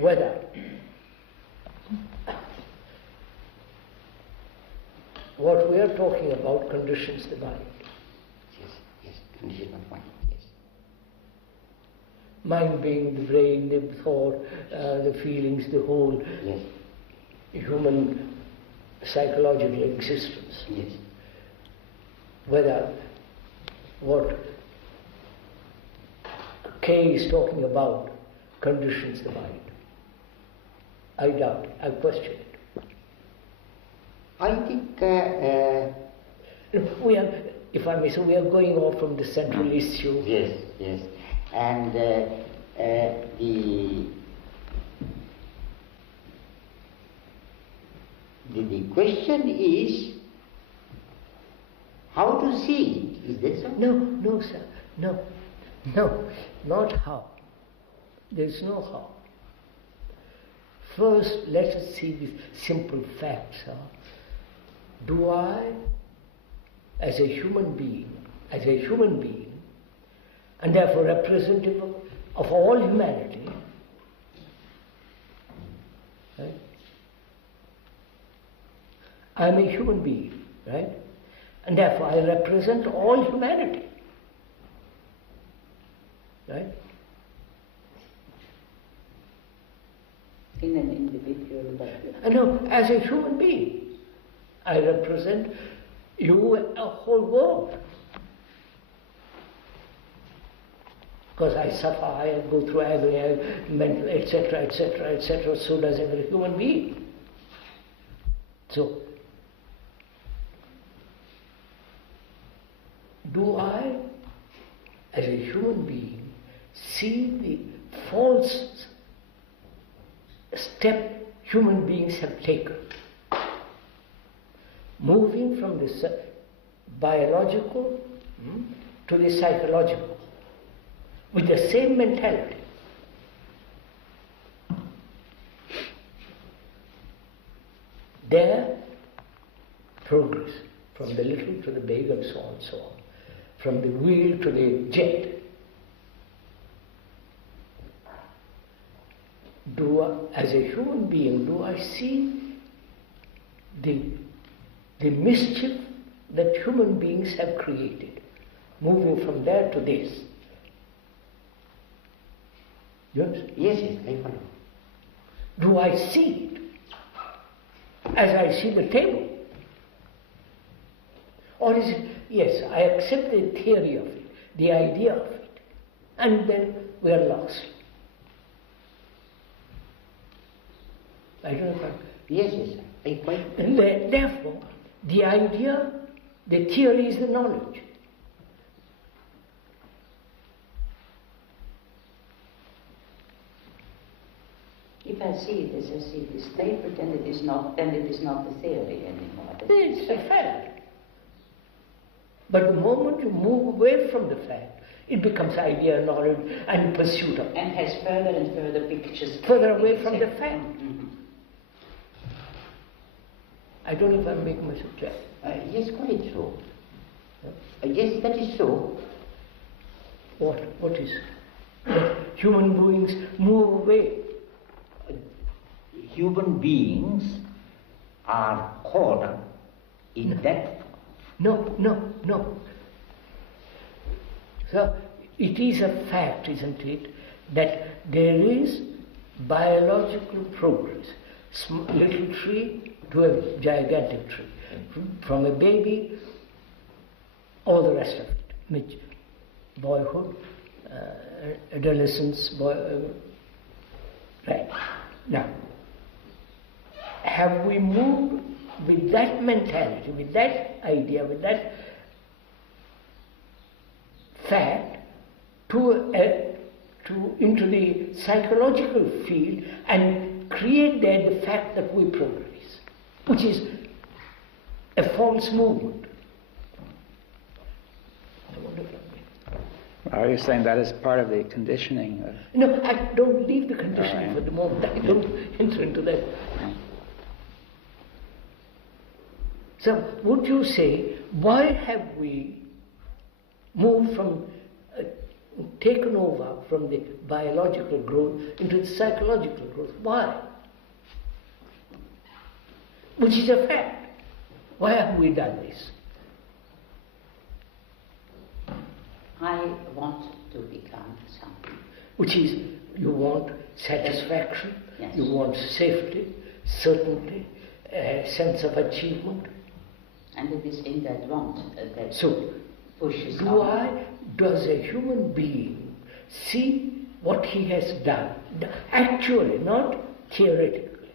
Whether what we are talking about conditions the mind. Yes, condition of mind, yes. Mind being the brain, the thought, the feelings, the whole human psychological existence. Yes. Whether what K is talking about conditions the mind. I doubt, I question it. I think we are, if I may say, we are going off from the central issue. Yes. And the question is how to see it. Is that so? No, sir. No, not how. There is no how. First, let us see the simple facts. Do I, as a human being, and therefore representative of all humanity, right? I am a human being, right? And therefore I represent all humanity, right? In an individual body. No, as a human being, I represent you, a whole world. Because I suffer, I go through agony, mental, etc., so does every human being. So, do I, as a human being, see the false step human beings have taken moving from the biological to the psychological with the same mentality. There, progress from the little to the big and so on and so on, from the wheel to the jet. As a human being, do I see the mischief that human beings have created, moving from there to this? You understand? Yes, I follow. Do I see it as I see the table? Or is it, yes, I accept the theory of it, the idea of it, and then we are lost. I don't know. Yes, I quite. And therefore, the idea, the theory is the knowledge. If I see it as I see this paper, then it is not the theory anymore. It's a fact. But the moment you move away from the fact, it becomes idea, knowledge, and pursuit of it. And has further and further pictures. Further away from the fact. Mm-hmm. I don't know if I'm making myself clear. Yes, quite so. Yes, that is so. What is? Human beings move away. Human beings are caught up in that. No. So, it is a fact, isn't it, that there is biological progress. Little tree to a gigantic tree. From a baby, all the rest of it. Boyhood, adolescence, right. Now, have we moved with that mentality, with that idea, with that fact into the psychological field and create there the fact that we progress, which is a false movement? Are you saying that is part of the conditioning? No, I don't leave the conditioning for the moment. I don't enter into that. So, would you say, why have we moved from, taken over from the biological growth into the psychological growth? Why? Which is a fact. Why have we done this? I want to become something. Which is, you want satisfaction, yes. You want safety, certainty, a sense of achievement. And it is in that want that so, pushes on. Does a human being see what he has done, actually, not theoretically?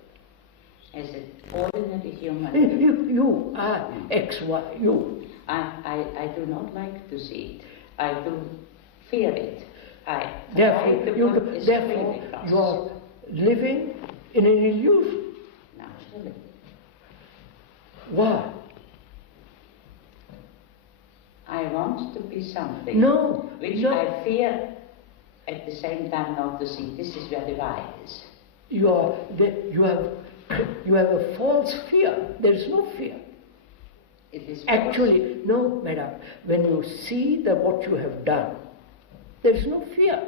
As an ordinary human. You are X, Y, you. I do not like to see it. I do fear it. Therefore, you are living in an illusion. Naturally. Why? I want to be something. No. Which I fear at the same time not to see. This is where the why is. You have a false fear. There is no fear. It is actually, no, madam. When you see that what you have done, there is no fear.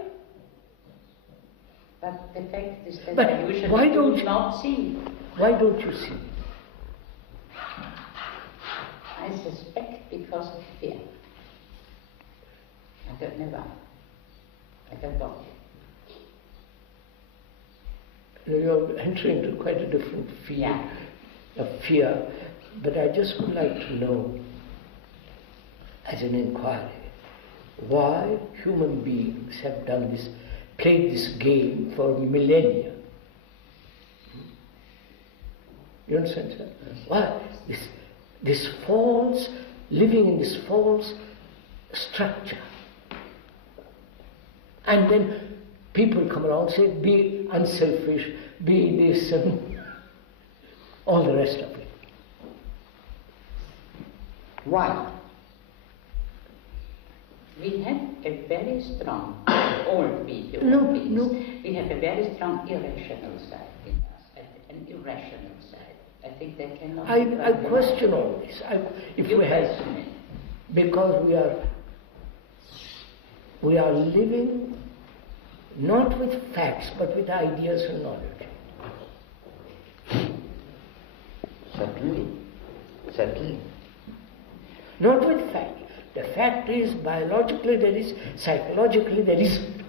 But the fact is that I usually do not see. Why don't you see? I suspect because of fear. I don't know why. I don't want it. You're entering into quite a different field of fear, but I just would like to know, as an inquiry, why human beings have done this, played this game for millennia. You understand, sir? Why? This false, living in this false structure. And then people come along and say, be unselfish, be this, and all the rest of it. Why? We have a very strong, old people, we have a very strong irrational side in us, an irrational side. I think that cannot I question all this. Because we are living not with facts but with ideas and knowledge. Certainly. Not with fact. The fact is, biologically there is, psychologically there isn't.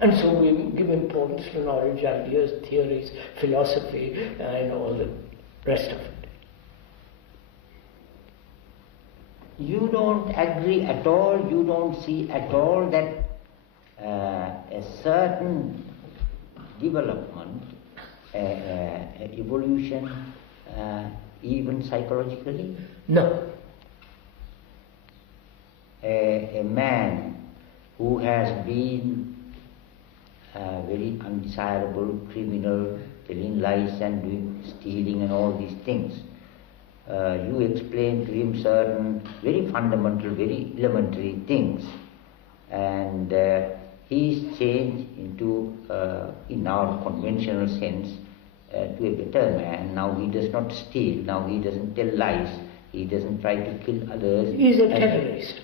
And so we give importance to knowledge, ideas, theories, philosophy, and all the rest of it. You don't agree at all, you don't see at all that a certain development, evolution, even psychologically? No. A man who has been a very undesirable criminal, telling lies and doing stealing and all these things, you explain to him certain very fundamental, very elementary things, and he is changed into, in our conventional sense, to a better man. Now he does not steal, now he doesn't tell lies, he doesn't try to kill others. He is a terrorist.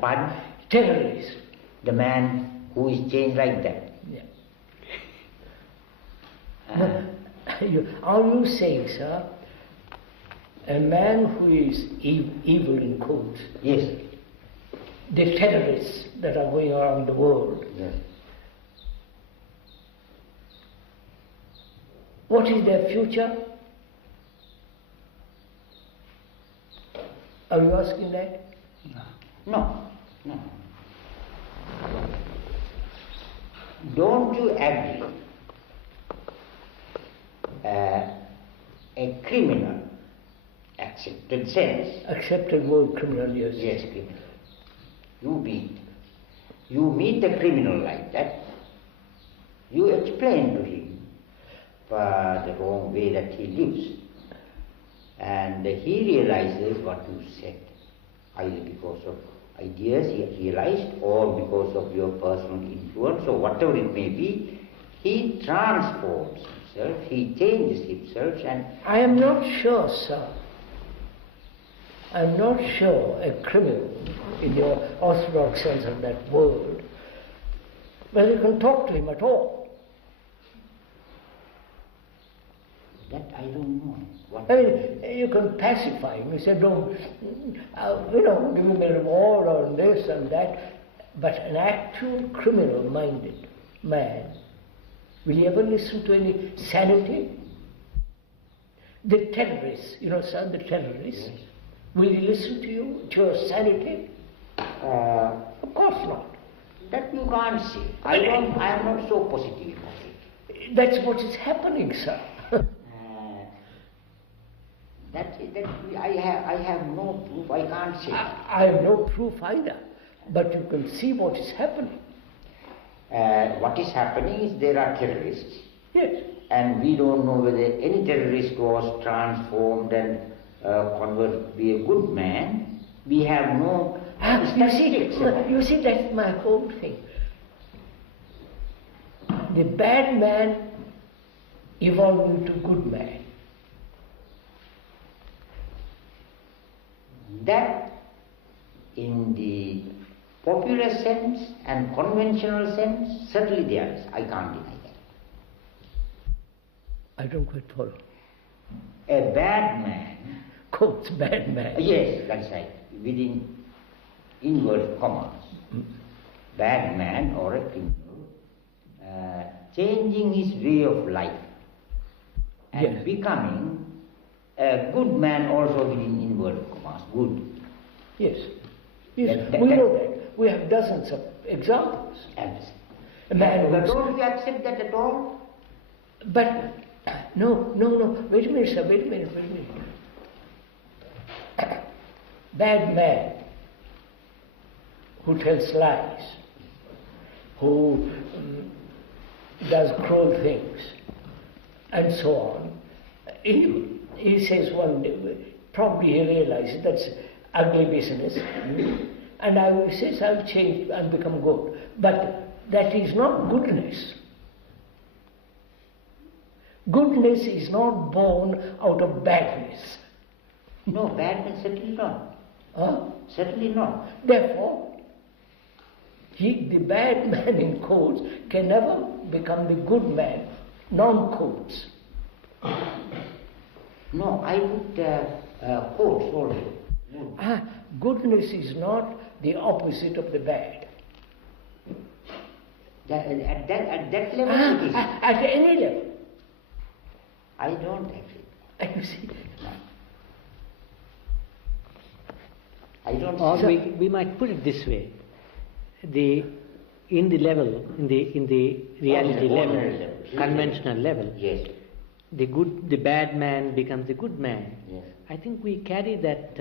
Pardon? Terrorist. The man who is changed like that. Yeah. Are you saying, sir, a man who is evil in quotes? Yes. The terrorists that are going around the world. Yes. What is their future? Are you asking that? No. Don't you agree? A criminal, accepted sense. Accepted word criminal, yes. Yes, criminal. You meet the criminal like that. You explain to him the wrong way that he lives, and he realizes what you said, either because of ideas he realized or because of your personal influence or whatever it may be. He transforms himself, he changes himself, and I am not sure, sir. I am not sure a criminal, in your orthodox sense of that word, whether you can talk to him at all. that I don't know. You can pacify him. You say, don't, give him a reward or this and that. But an actual criminal-minded man, will he ever listen to any sanity? The terrorists, sir, the terrorists, yes. Will he listen to you, to your sanity? Of course not. That you can't say. I am not so positive about it. That's what is happening, sir. I have no proof. I can't say. I have no proof either. But you can see what is happening. What is happening is there are terrorists. Yes. And we don't know whether any terrorist was transformed and converted to be a good man. We have no statistics. You see, that's my whole thing. The bad man evolved into good man. That, in the popular sense and conventional sense, certainly there is. I can't deny that. I don't quite follow. A bad man. Quotes, bad man. Yes, that's right. Within inverted commas. Bad man or a criminal, changing his way of life and yes. becoming a good man also within inverted commas. Good. Yes. Yes. We know that. We have dozens of examples. A man but don't you accept that at all? But no. Wait a minute, sir. Wait a minute. Bad man who tells lies, who does cruel things, and so on. He says one day, probably he realizes that's ugly business, and he says, I'll change and become good. But that is not goodness. Goodness is not born out of badness. No, badness certainly not. Huh? Certainly not. Therefore, the bad man in quotes can never become the good man, non-quotes. No, I would quote also. Goodness is not the opposite of the bad. At that level it is. At any level. I don't agree. You see? I don't Or see. we might put it this way: in the reality level, conventional level, Yes. the bad man becomes the good man. Yes. I think we carry that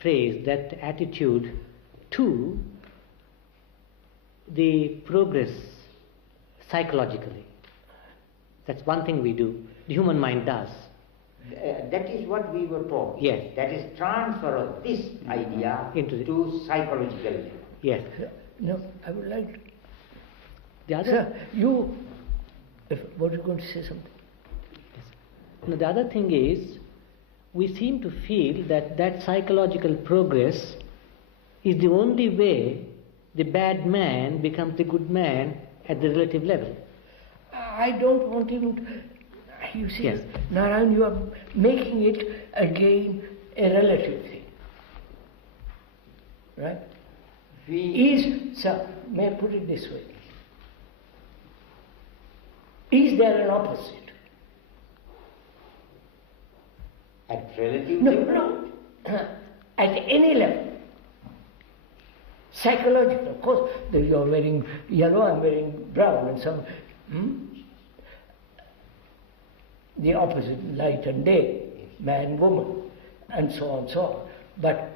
phrase, that attitude to the progress psychologically. That's one thing we do. The human mind does. That is what we were talking. Yes. That is transfer of this idea to psychological level. Yes. No, I would like to. The other. Sir, what are you going to say something? Yes. Now, the other thing is, we seem to feel that psychological progress is the only way the bad man becomes the good man at the relative level. I don't want him to. You see, Yes. Narayan, you are making it again a relative thing. Right? Sir, may I put it this way? Is there an opposite? At relative No, level? no. At any level. Psychological, of course. You're wearing yellow, I'm wearing brown, and some. The opposite, light and day, man, woman, and so on, so on. But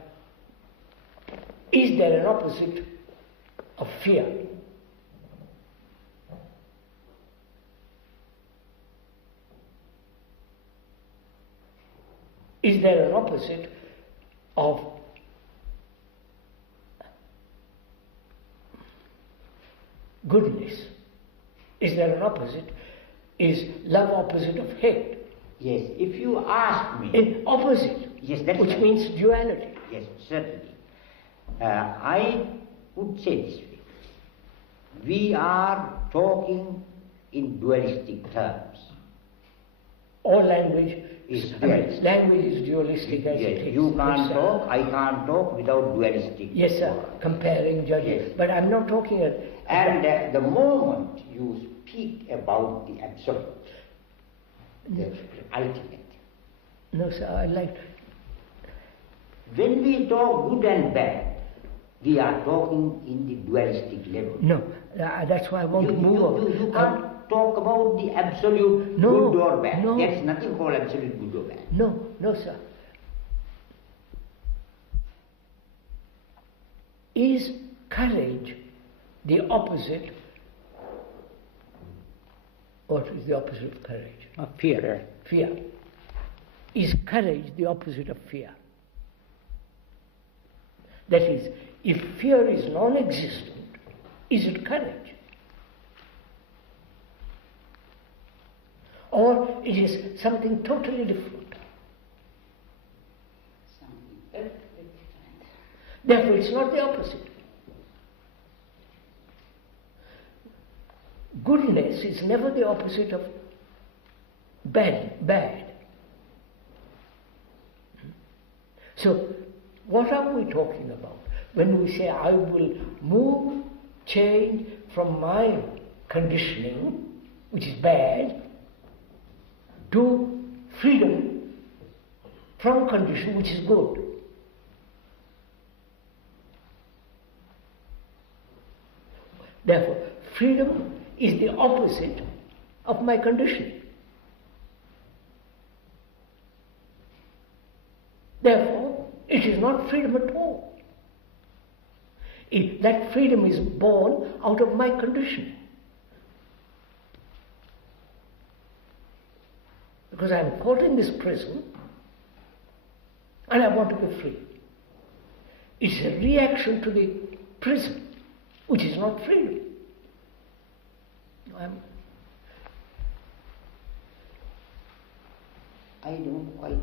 is there an opposite of fear? Is there an opposite of goodness? Is there an opposite? Is love opposite of hate? Yes, if you ask me. In opposite, Yes, that's which right. means duality. Yes, certainly. I would say this way. We are talking in dualistic terms. All language Is dualistic. language is dualistic as Yes, it is. you Yes, can't sir. talk, I can't talk without dualistic. Yes, sir. Comparing, judging. Yes. But I'm not talking at. And the moment you speak about the absolute, the ultimate, No, sir. I like. when we talk good and bad, we are talking in the dualistic level. No, that's why I want to move on. You can't talk about the absolute No, good or bad. no. There is nothing called absolute good or bad. No, sir. Is courage the opposite? What is the opposite of courage? Of fear. Fear. Is courage the opposite of fear? That is, if fear is non-existent, is it courage? Or it is something totally different? Something perfectly different. Therefore, it's not the opposite. Goodness is never the opposite of bad. So, what are we talking about when we say I will move, change from my conditioning, which is bad, to freedom from condition, which is good? Therefore, freedom is the opposite of my conditioning. Therefore, it is not freedom at all. That freedom is born out of my conditioning. because I am caught in this prison and I want to be free. It's a reaction to the prison, which is not freedom. I don't quite.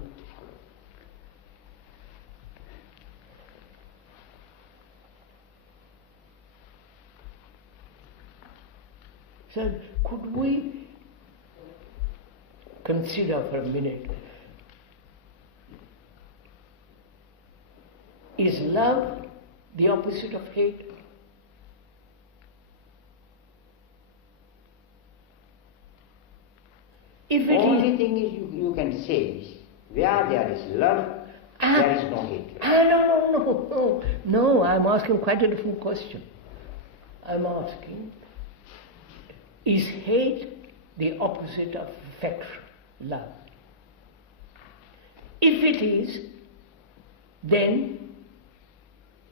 So could we consider for a minute, is love the opposite of hate? If The it only is, thing is you can say is, where there is love, there is no hate. No, I'm asking quite a different question. I'm asking, is hate the opposite of affection, love? If it is, then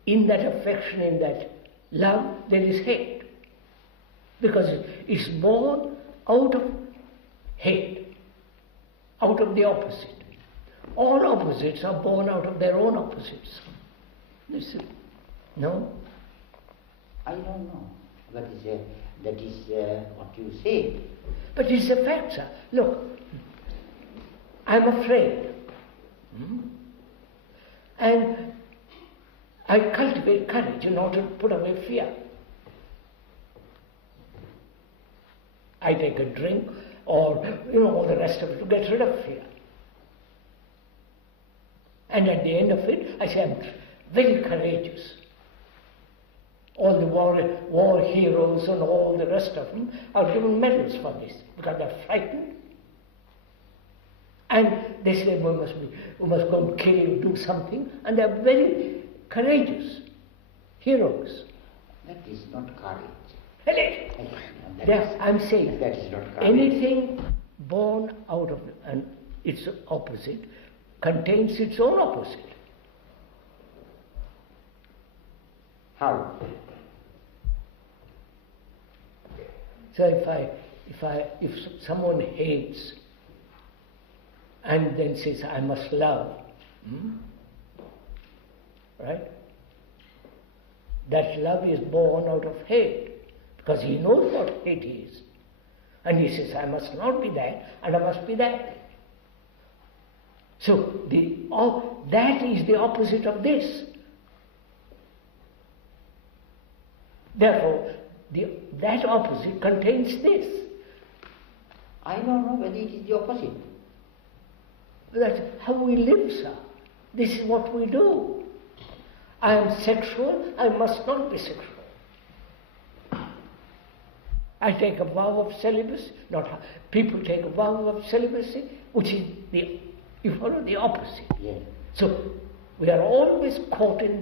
in that affection, in that love, there is hate. Because it's born out of hate, out of the opposite. All opposites are born out of their own opposites. Listen, no? I don't know. That is what you say. But it's a fact, sir. Look, I'm afraid. And I cultivate courage in order to put away fear. I take a drink or, all the rest of it to get rid of fear. And at the end of it, I say, I'm very courageous. All the war heroes and all the rest of them are given medals for this because they're frightened. And they say, we must go and kill, do something. And they're very courageous heroes. That is not courage. I'm saying that is not courage. Anything born out of its opposite contains its own opposite. How? So if someone hates and then says, I must love, right? That love is born out of hate, because he knows what hate is. And he says, I must not be that, and I must be that. So that is the opposite of this. Therefore, that opposite contains this. I don't know whether it is the opposite. That's how we live, sir. This is what we do. I am sexual, I must not be sexual. I take a vow of celibacy, people take a vow of celibacy, which is the opposite. Yeah. So we are always caught in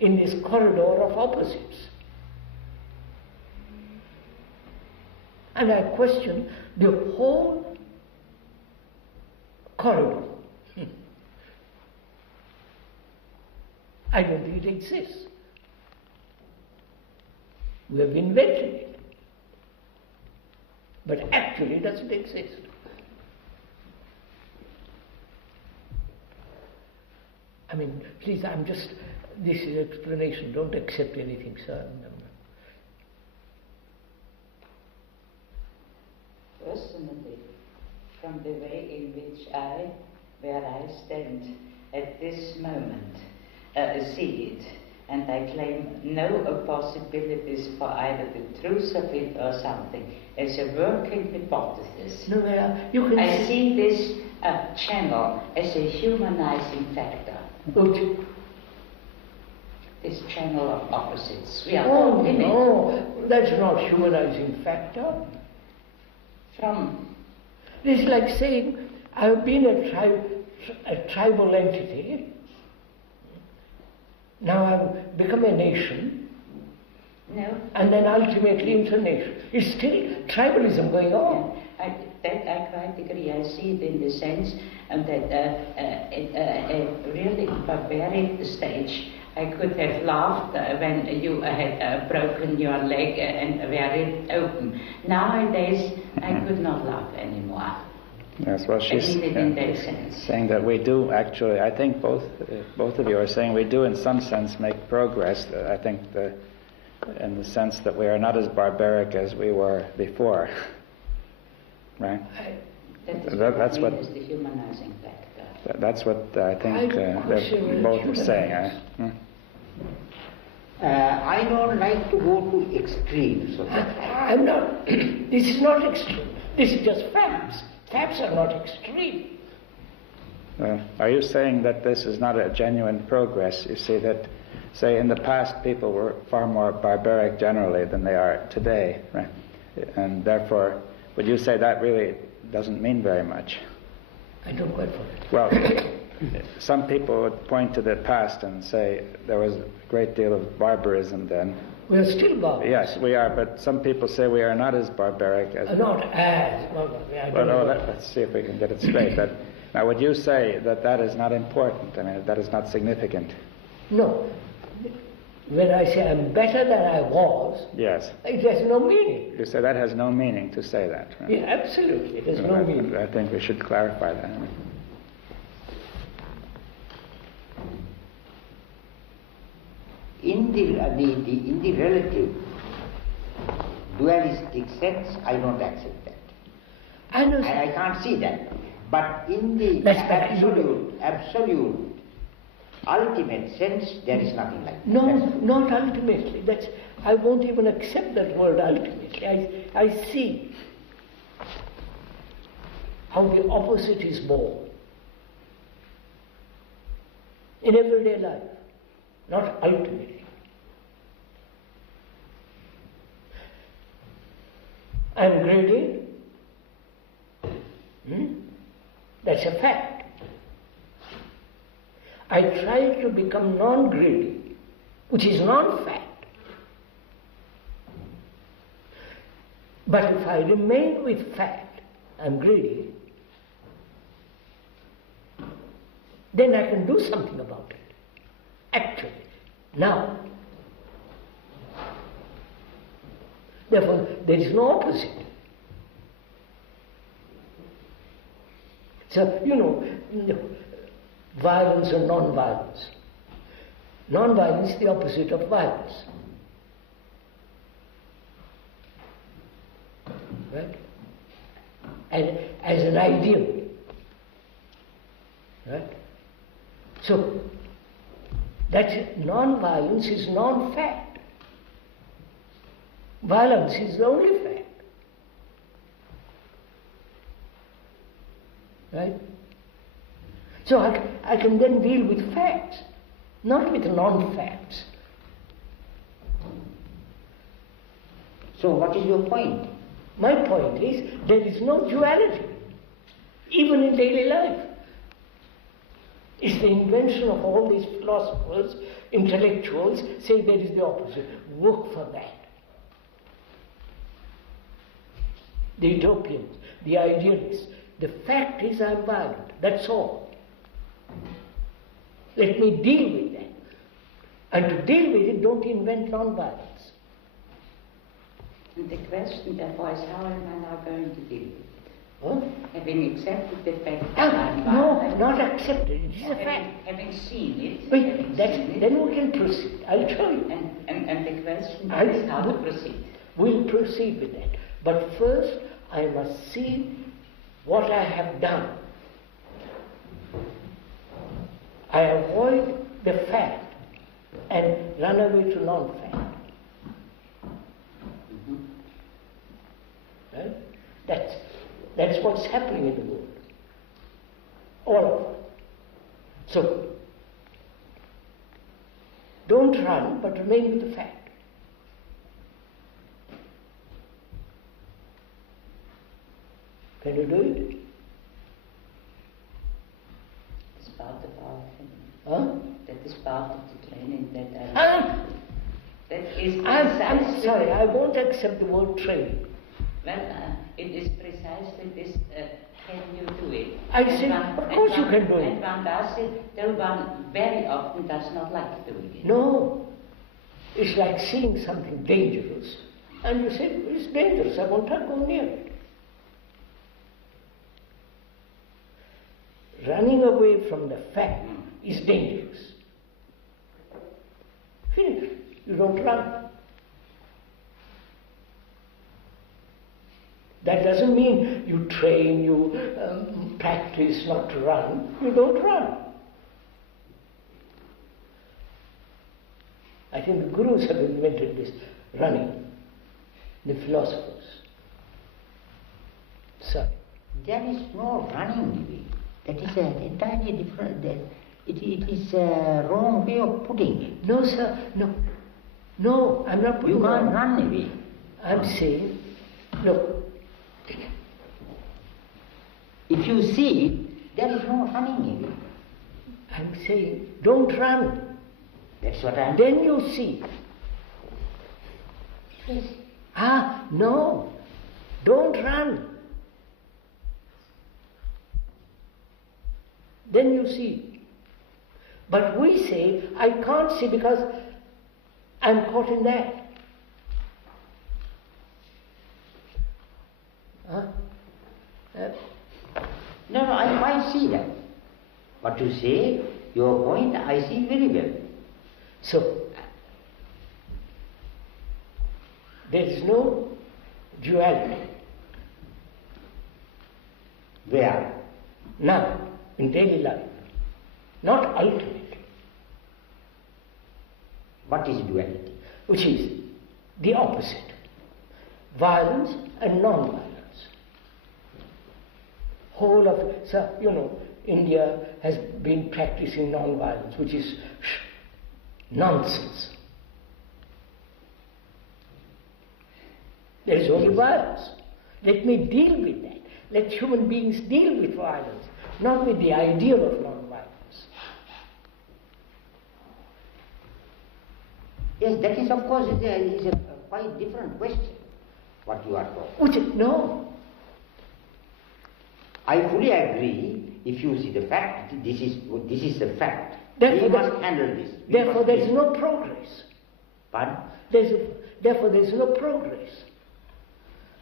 this corridor of opposites. And I question the whole corridor. I don't think it exists. We have invented it. But actually it doesn't exist. I mean, please, this is explanation, don't accept anything, sir. Personally, from the way in which where I stand at this moment, see it, and I claim no possibilities for either the truth of it or something, as a working hypothesis. I see this channel as a humanizing factor. This channel of opposites. We are all in it. No, that's not humanizing factor. It's like saying, I've been a tribal entity, now I've become a nation, and then ultimately into a nation. It's still tribalism going on. I quite agree. I see it in the sense that at a really barbaric stage, I could have laughed when you had broken your leg and were it open. Nowadays, I could not laugh anymore. Yes, well, she's saying that we do actually, I think both of you are saying we do in some sense make progress. I think in the sense that we are not as barbaric as we were before. Right? That's what is the humanizing factor. That's what I think they both are saying. I don't like to go to extremes. I'm not. This is not extreme. This is just facts. Facts are not extreme. Are you saying that this is not a genuine progress? You see that, say, in the past people were far more barbaric generally than they are today, right? And therefore, would you say that really doesn't mean very much? I don't quite follow it. Well, some people would point to the past and say there was a great deal of barbarism then. We are still barbaric. Yes, we are, but some people say we are not as barbaric as... Not as. Let's see if we can get it straight. Now, would you say that that is not important? I mean, that is not significant? No. When I say I'm better than I was, yes, it has no meaning. You say that has no meaning to say that, right? Yeah, absolutely. It has no meaning. I think we should clarify that. In the relative dualistic sense, I don't accept that. I can't see that. But in the absolute, ultimate sense, there is nothing like that. No, not ultimately. I won't even accept that word ultimately. I see how the opposite is born in everyday life, not ultimately. I'm greedy. That's a fact. I try to become non-greedy, which is non-fact. But if I remain with fact, I'm greedy, then I can do something about it. Actually, now. Therefore, there is no opposite. So, violence and non-violence. Non-violence is the opposite of violence. Right? And as an ideal. Right? So, that non-violence is non-fact. Violence is the only fact. Right? So I can then deal with facts, not with non-facts. So what is your point? My point is, there is no duality, even in daily life. It's the invention of all these philosophers, intellectuals, say there is the opposite. Work for that. The utopians, the idealists. The fact is I'm violent, that's all. Let me deal with that. And to deal with it, don't invent non-violence. And the question therefore is, how am I now going to deal with it? Huh? Having accepted the fact that I'm violent. No, not accepted, it is a fact. Having seen it. Then we can proceed, I'll show you. And the question is how to proceed. We'll proceed with that. But first, I must see what I have done. I avoid the fact and run away to non-fact. Right? That's what's happening in the world. All of it. So, don't run, but remain with the fact. Can you do it? It's part of our training. Huh? That is part of the training I'm sorry, I won't accept the word training. Well, it is precisely this, can you do it? I say, of course you can do it. And one does it, though one very often does not like doing it. No. It's like seeing something dangerous, and you say, it's dangerous, I won't go near it. running away from the fact is dangerous. Finish. You don't run. That doesn't mean you train, you practice not to run. You don't run. I think the gurus have invented this running, the philosophers. Sorry. There is no running. That is an entirely different. It is a wrong way of putting it. No, sir. No. No, I'm not putting it. You can't run away. I'm saying, look. If you see it, there is no running away. I'm saying, don't run. That's what I'm Then you see. Yes. No. Don't run. Then you see. But we say, I can't see because I'm caught in that. No, I quite see that. What you say, your point, I see very well. So, there is no duality. Where? Now, in daily life. Not ultimately. What is duality? Which is the opposite. Violence and non-violence. Whole of, sir, India has been practicing non-violence, which is nonsense. There is only violence. Let me deal with that. Let human beings deal with violence, not with the ideal of non-violence. Yes, that is, of course, is a quite different question, what you are talking. No. I fully agree. If you see the fact, this is the fact. Therefore, we must handle this. Therefore, there is no progress. Pardon? Therefore, there is no progress.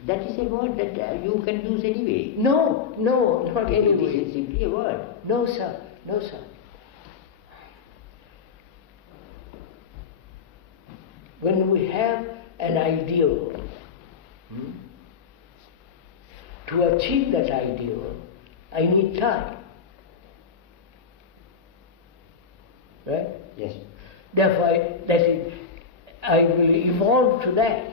That is a word that you can use anyway. No, not anyway. It is simply a word. No, sir. No, sir. When we have an ideal, to achieve that ideal, I need time. Right? Yes. Therefore, I will evolve to that.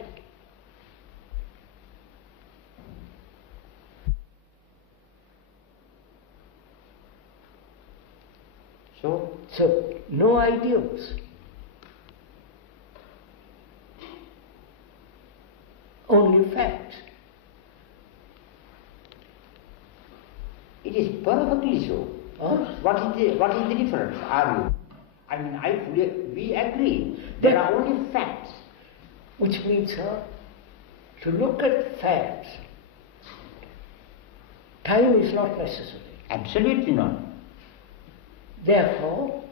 So no ideals. Only facts. It is perfectly so. Huh? What is the difference? We agree. There are only facts. Which means, to look at facts, time is not necessary. Absolutely not. Therefore,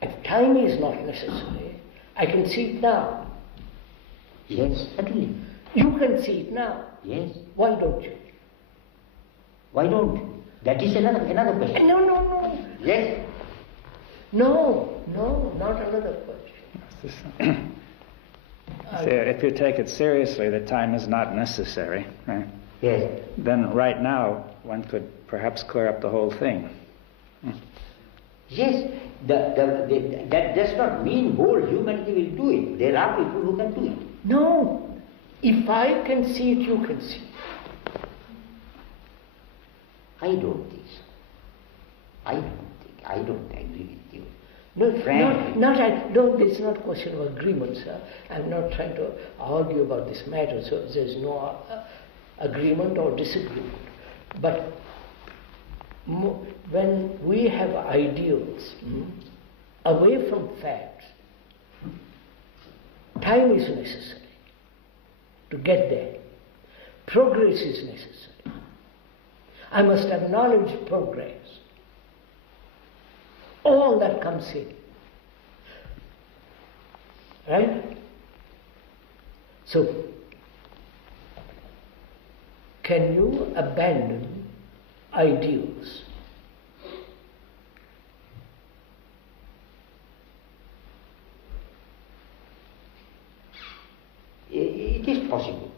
if time is not necessary, I can see it now. Yes, certainly. You can see it now. Yes. Why don't you? Why don't you? That is another question. No. Yes. No, not another question. So if you take it seriously that time is not necessary, right? Yes. Then right now one could perhaps clear up the whole thing. Yes, that does not mean whole humanity will do it. There are people who can do it. No, if I can see it, you can see it. I don't think so. I don't agree with you. No, it's not a question of agreement, sir. I'm not trying to argue about this matter, so there's no agreement or disagreement. But when we have ideals away from facts, time is necessary to get there. Progress is necessary. I must acknowledge progress. All that comes in. Right? So, can you abandon ideals possible.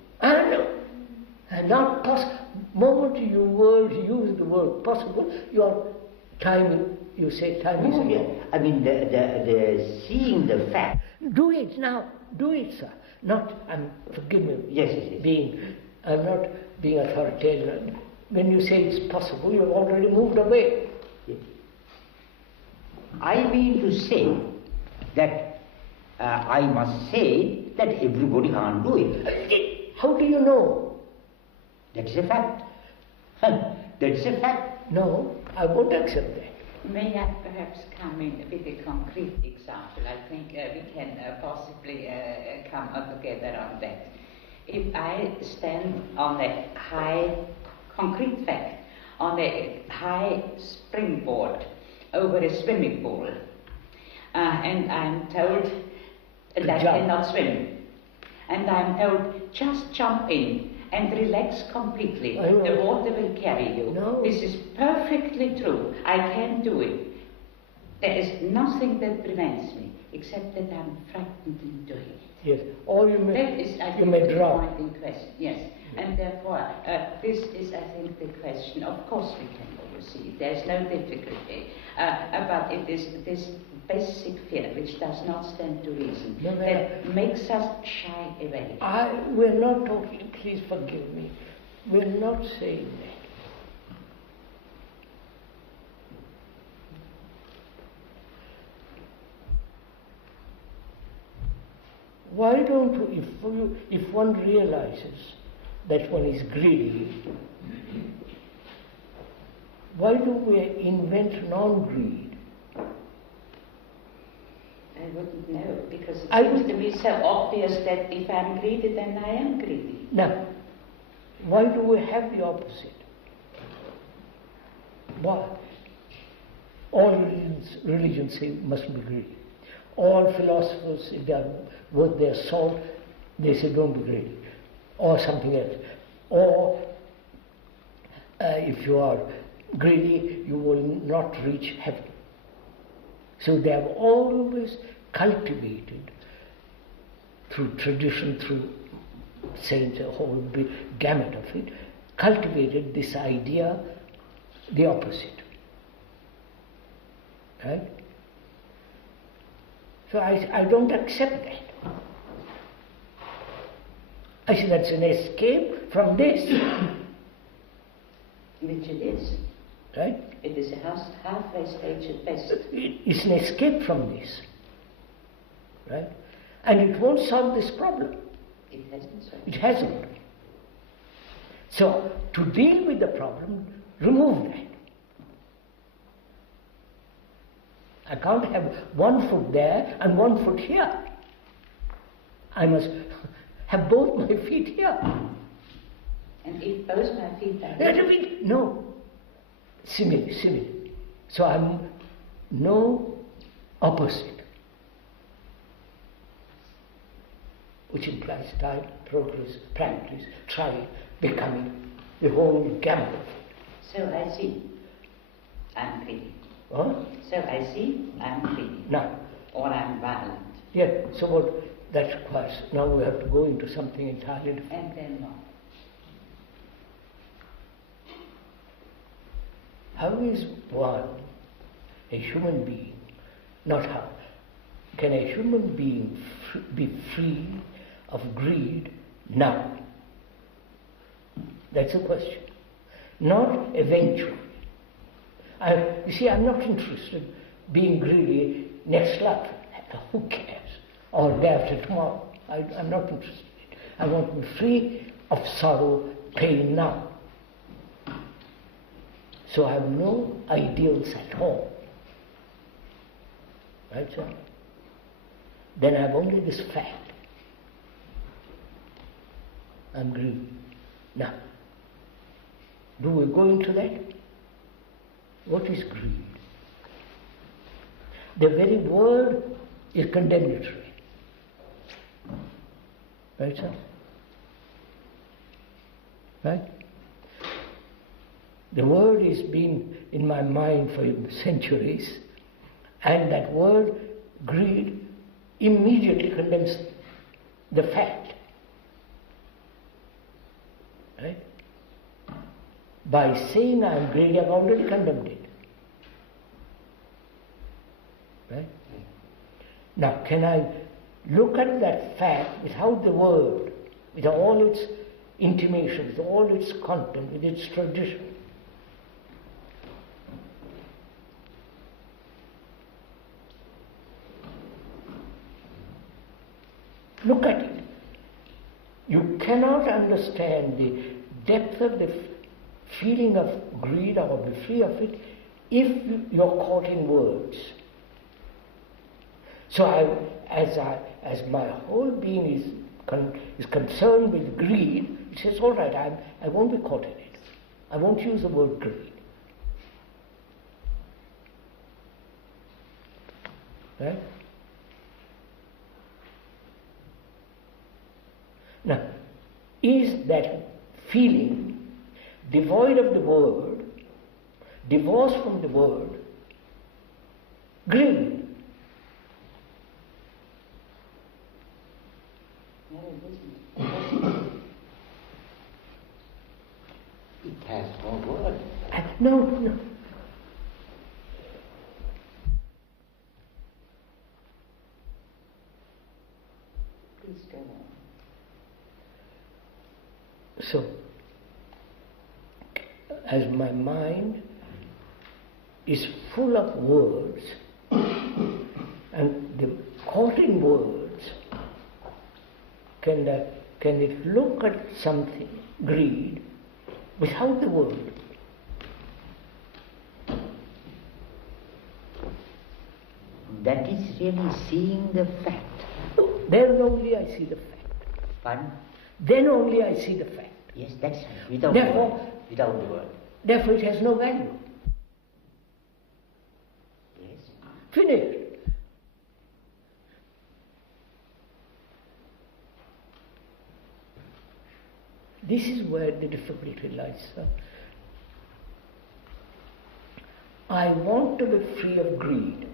And not possible. Moment you use the word possible, your time, you say time is again. I mean, the seeing the fact. Do it now. Do it, sir. Not, forgive me. Yes. I'm not being authoritarian. When you say it's possible, you've already moved away. Yes. I mean to say that I must say that everybody can't do it. How do you know? That's a fact. That's a fact. No, I won't accept that. May I perhaps come in with a concrete example? I think we can possibly come together on that. If I stand on a high, concrete fact, on a high springboard over a swimming pool, and I'm told that I cannot swim, and I'm told just jump in and relax completely. The water will carry you. No. This is perfectly true. I can do it. There is nothing that prevents me except that I'm frightened in doing it. Yes. Or you may, that is, I think, the point in question. Yes. And therefore, this is, I think, the question. Of course we can oversee. There's no difficulty. But it is this basic fear, which does not stand to reason, that makes us shy away. We're not talking, please forgive me, we're not saying that. Why don't you, if one realizes that one is greedy, why do we invent non-greed? I wouldn't know, because it seems to me so obvious that if I'm greedy, then I am greedy. Now, why do we have the opposite? Why? All religions say must be greedy. All philosophers, if they are worth their salt, they say don't be greedy. Or something else. Or if you are greedy, you will not reach heaven. So they have always cultivated, through tradition, through saints, a whole big gamut of it, cultivated this idea, the opposite. Right? So I don't accept that. I say that's an escape from this. Which it is. Right? It is a halfway stage at best. It's an escape from this. Right? And it won't solve this problem. It hasn't solved. It hasn't. So, to deal with the problem, remove that. I can't have one foot there and one foot here. I must have both my feet here. And if both my feet are here? No. Simile. So I'm no opposite, which implies time, progress, practice, trial, becoming, the whole gamut of it. So I see, I'm greedy. Huh? So I see, I'm greedy. Now. Or I'm violent. Yeah, so what that requires, now we have to go into something entirely different. And then what? How is one, a human being, not how, can a human being be free of greed now? That's the question. Not eventually. You see, I'm not interested in being greedy next life. Who cares? Or day after tomorrow. I'm not interested in it. I want to be free of sorrow, pain now. So I have no ideals at all. Right, sir? Then I have only this fact. I'm greedy. Now, do we go into that? What is greed? The very word is condemnatory. Right, sir? Right? The word has been in my mind for centuries, and that word, greed, immediately condemns the fact. Right? By saying I am greedy, I've already condemned it. Right? Now, can I look at that fact without the word, with all its intimation, with all its content, with its tradition? Look at it. You cannot understand the depth of the feeling of greed or be free of it if you're caught in words. So as my whole being is concerned with greed, it says, all right, I won't be caught in it. I won't use the word greed. Right? Now, is that feeling devoid of the word, divorced from the word, greed? It has no word. No. Please go on. So, as my mind is full of words, and the caught in words, can it look at something, greed, without the word? That is really seeing the fact. Then only I see the fact. Pardon? Then only I see the fact. Yes, that's right. Without Therefore, the word. Without the word. Therefore it has no value. Yes. Finished. This is where the difficulty lies, sir. I want to be free of greed,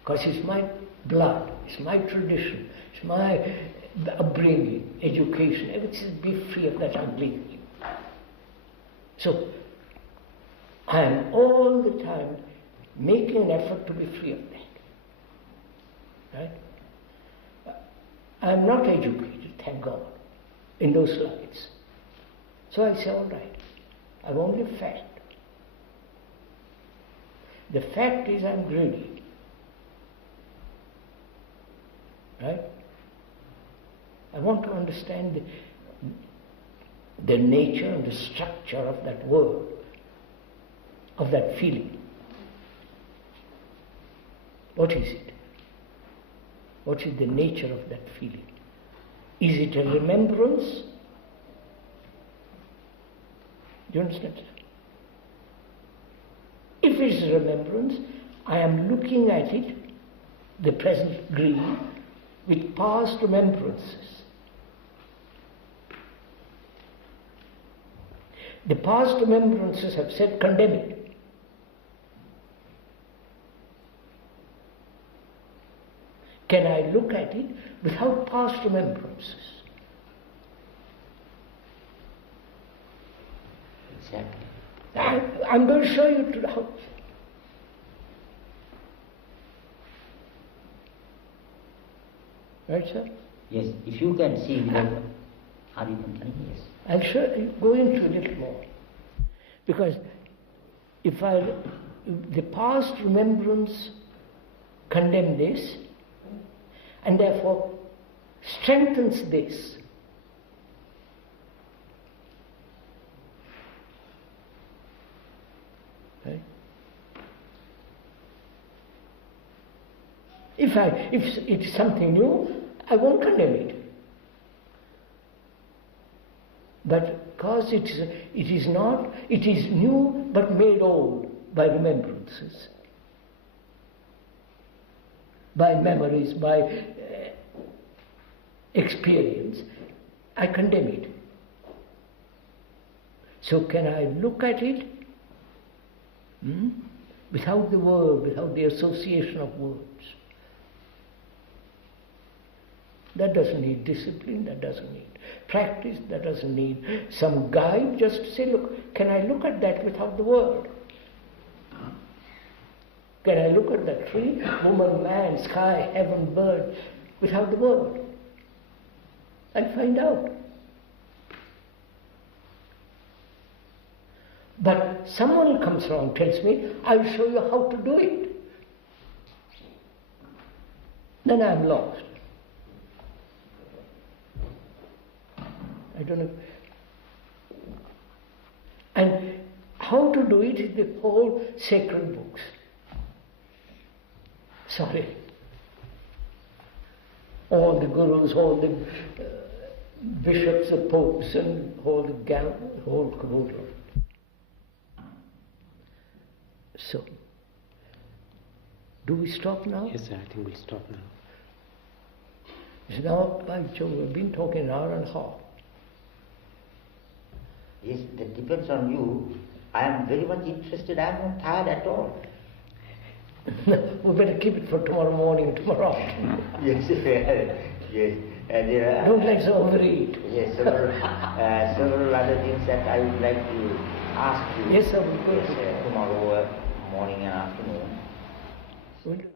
because it's my blood, it's my tradition, it's my upbringing, education, everything, be free of that ugly thing. So, I am all the time making an effort to be free of that. Right? I am not educated, thank God, in those lines. So I say, all right, I've only a fact. The fact is I'm greedy. Right? I want to understand the nature and the structure of that word, of that feeling. What is it? What is the nature of that feeling? Is it a remembrance? Do you understand? If it is a remembrance, I am looking at it, the present greed, with past remembrances. The past remembrances have said condemn it. Can I look at it without past remembrances? Exactly. I'm going to show you to the house. Right, sir? Yes, if you can see without, are you continuing? Yes. I'll go into a little more. Because if the past remembrance condemn this, and therefore strengthens this. Right? If it's something new, I won't condemn it. But because it is new but made old by remembrances, by memories, by experience, I condemn it. So can I look at it without the word, without the association of words? That doesn't need discipline, that doesn't need practice, that doesn't need some guide, just to say, look, can I look at that without the word? Can I look at that tree, woman, man, sky, heaven, bird, without the word? And find out. But someone comes along, tells me, I'll show you how to do it. Then I'm lost. I don't know. And how to do it is the whole sacred books. Sorry. All the gurus, all the bishops, the popes, and whole caboodle. So, do we stop now? Yes, sir, I think we'll stop now. It's now, by Jove, we've been talking an hour and a half. Yes, that depends on you. I am very much interested. I am not tired at all. We better keep it for tomorrow morning, tomorrow afternoon. Yes, yes. And don't let's overeat. Yes, several other things that I would like to ask you. Yes, sir. Yes, tomorrow morning and afternoon.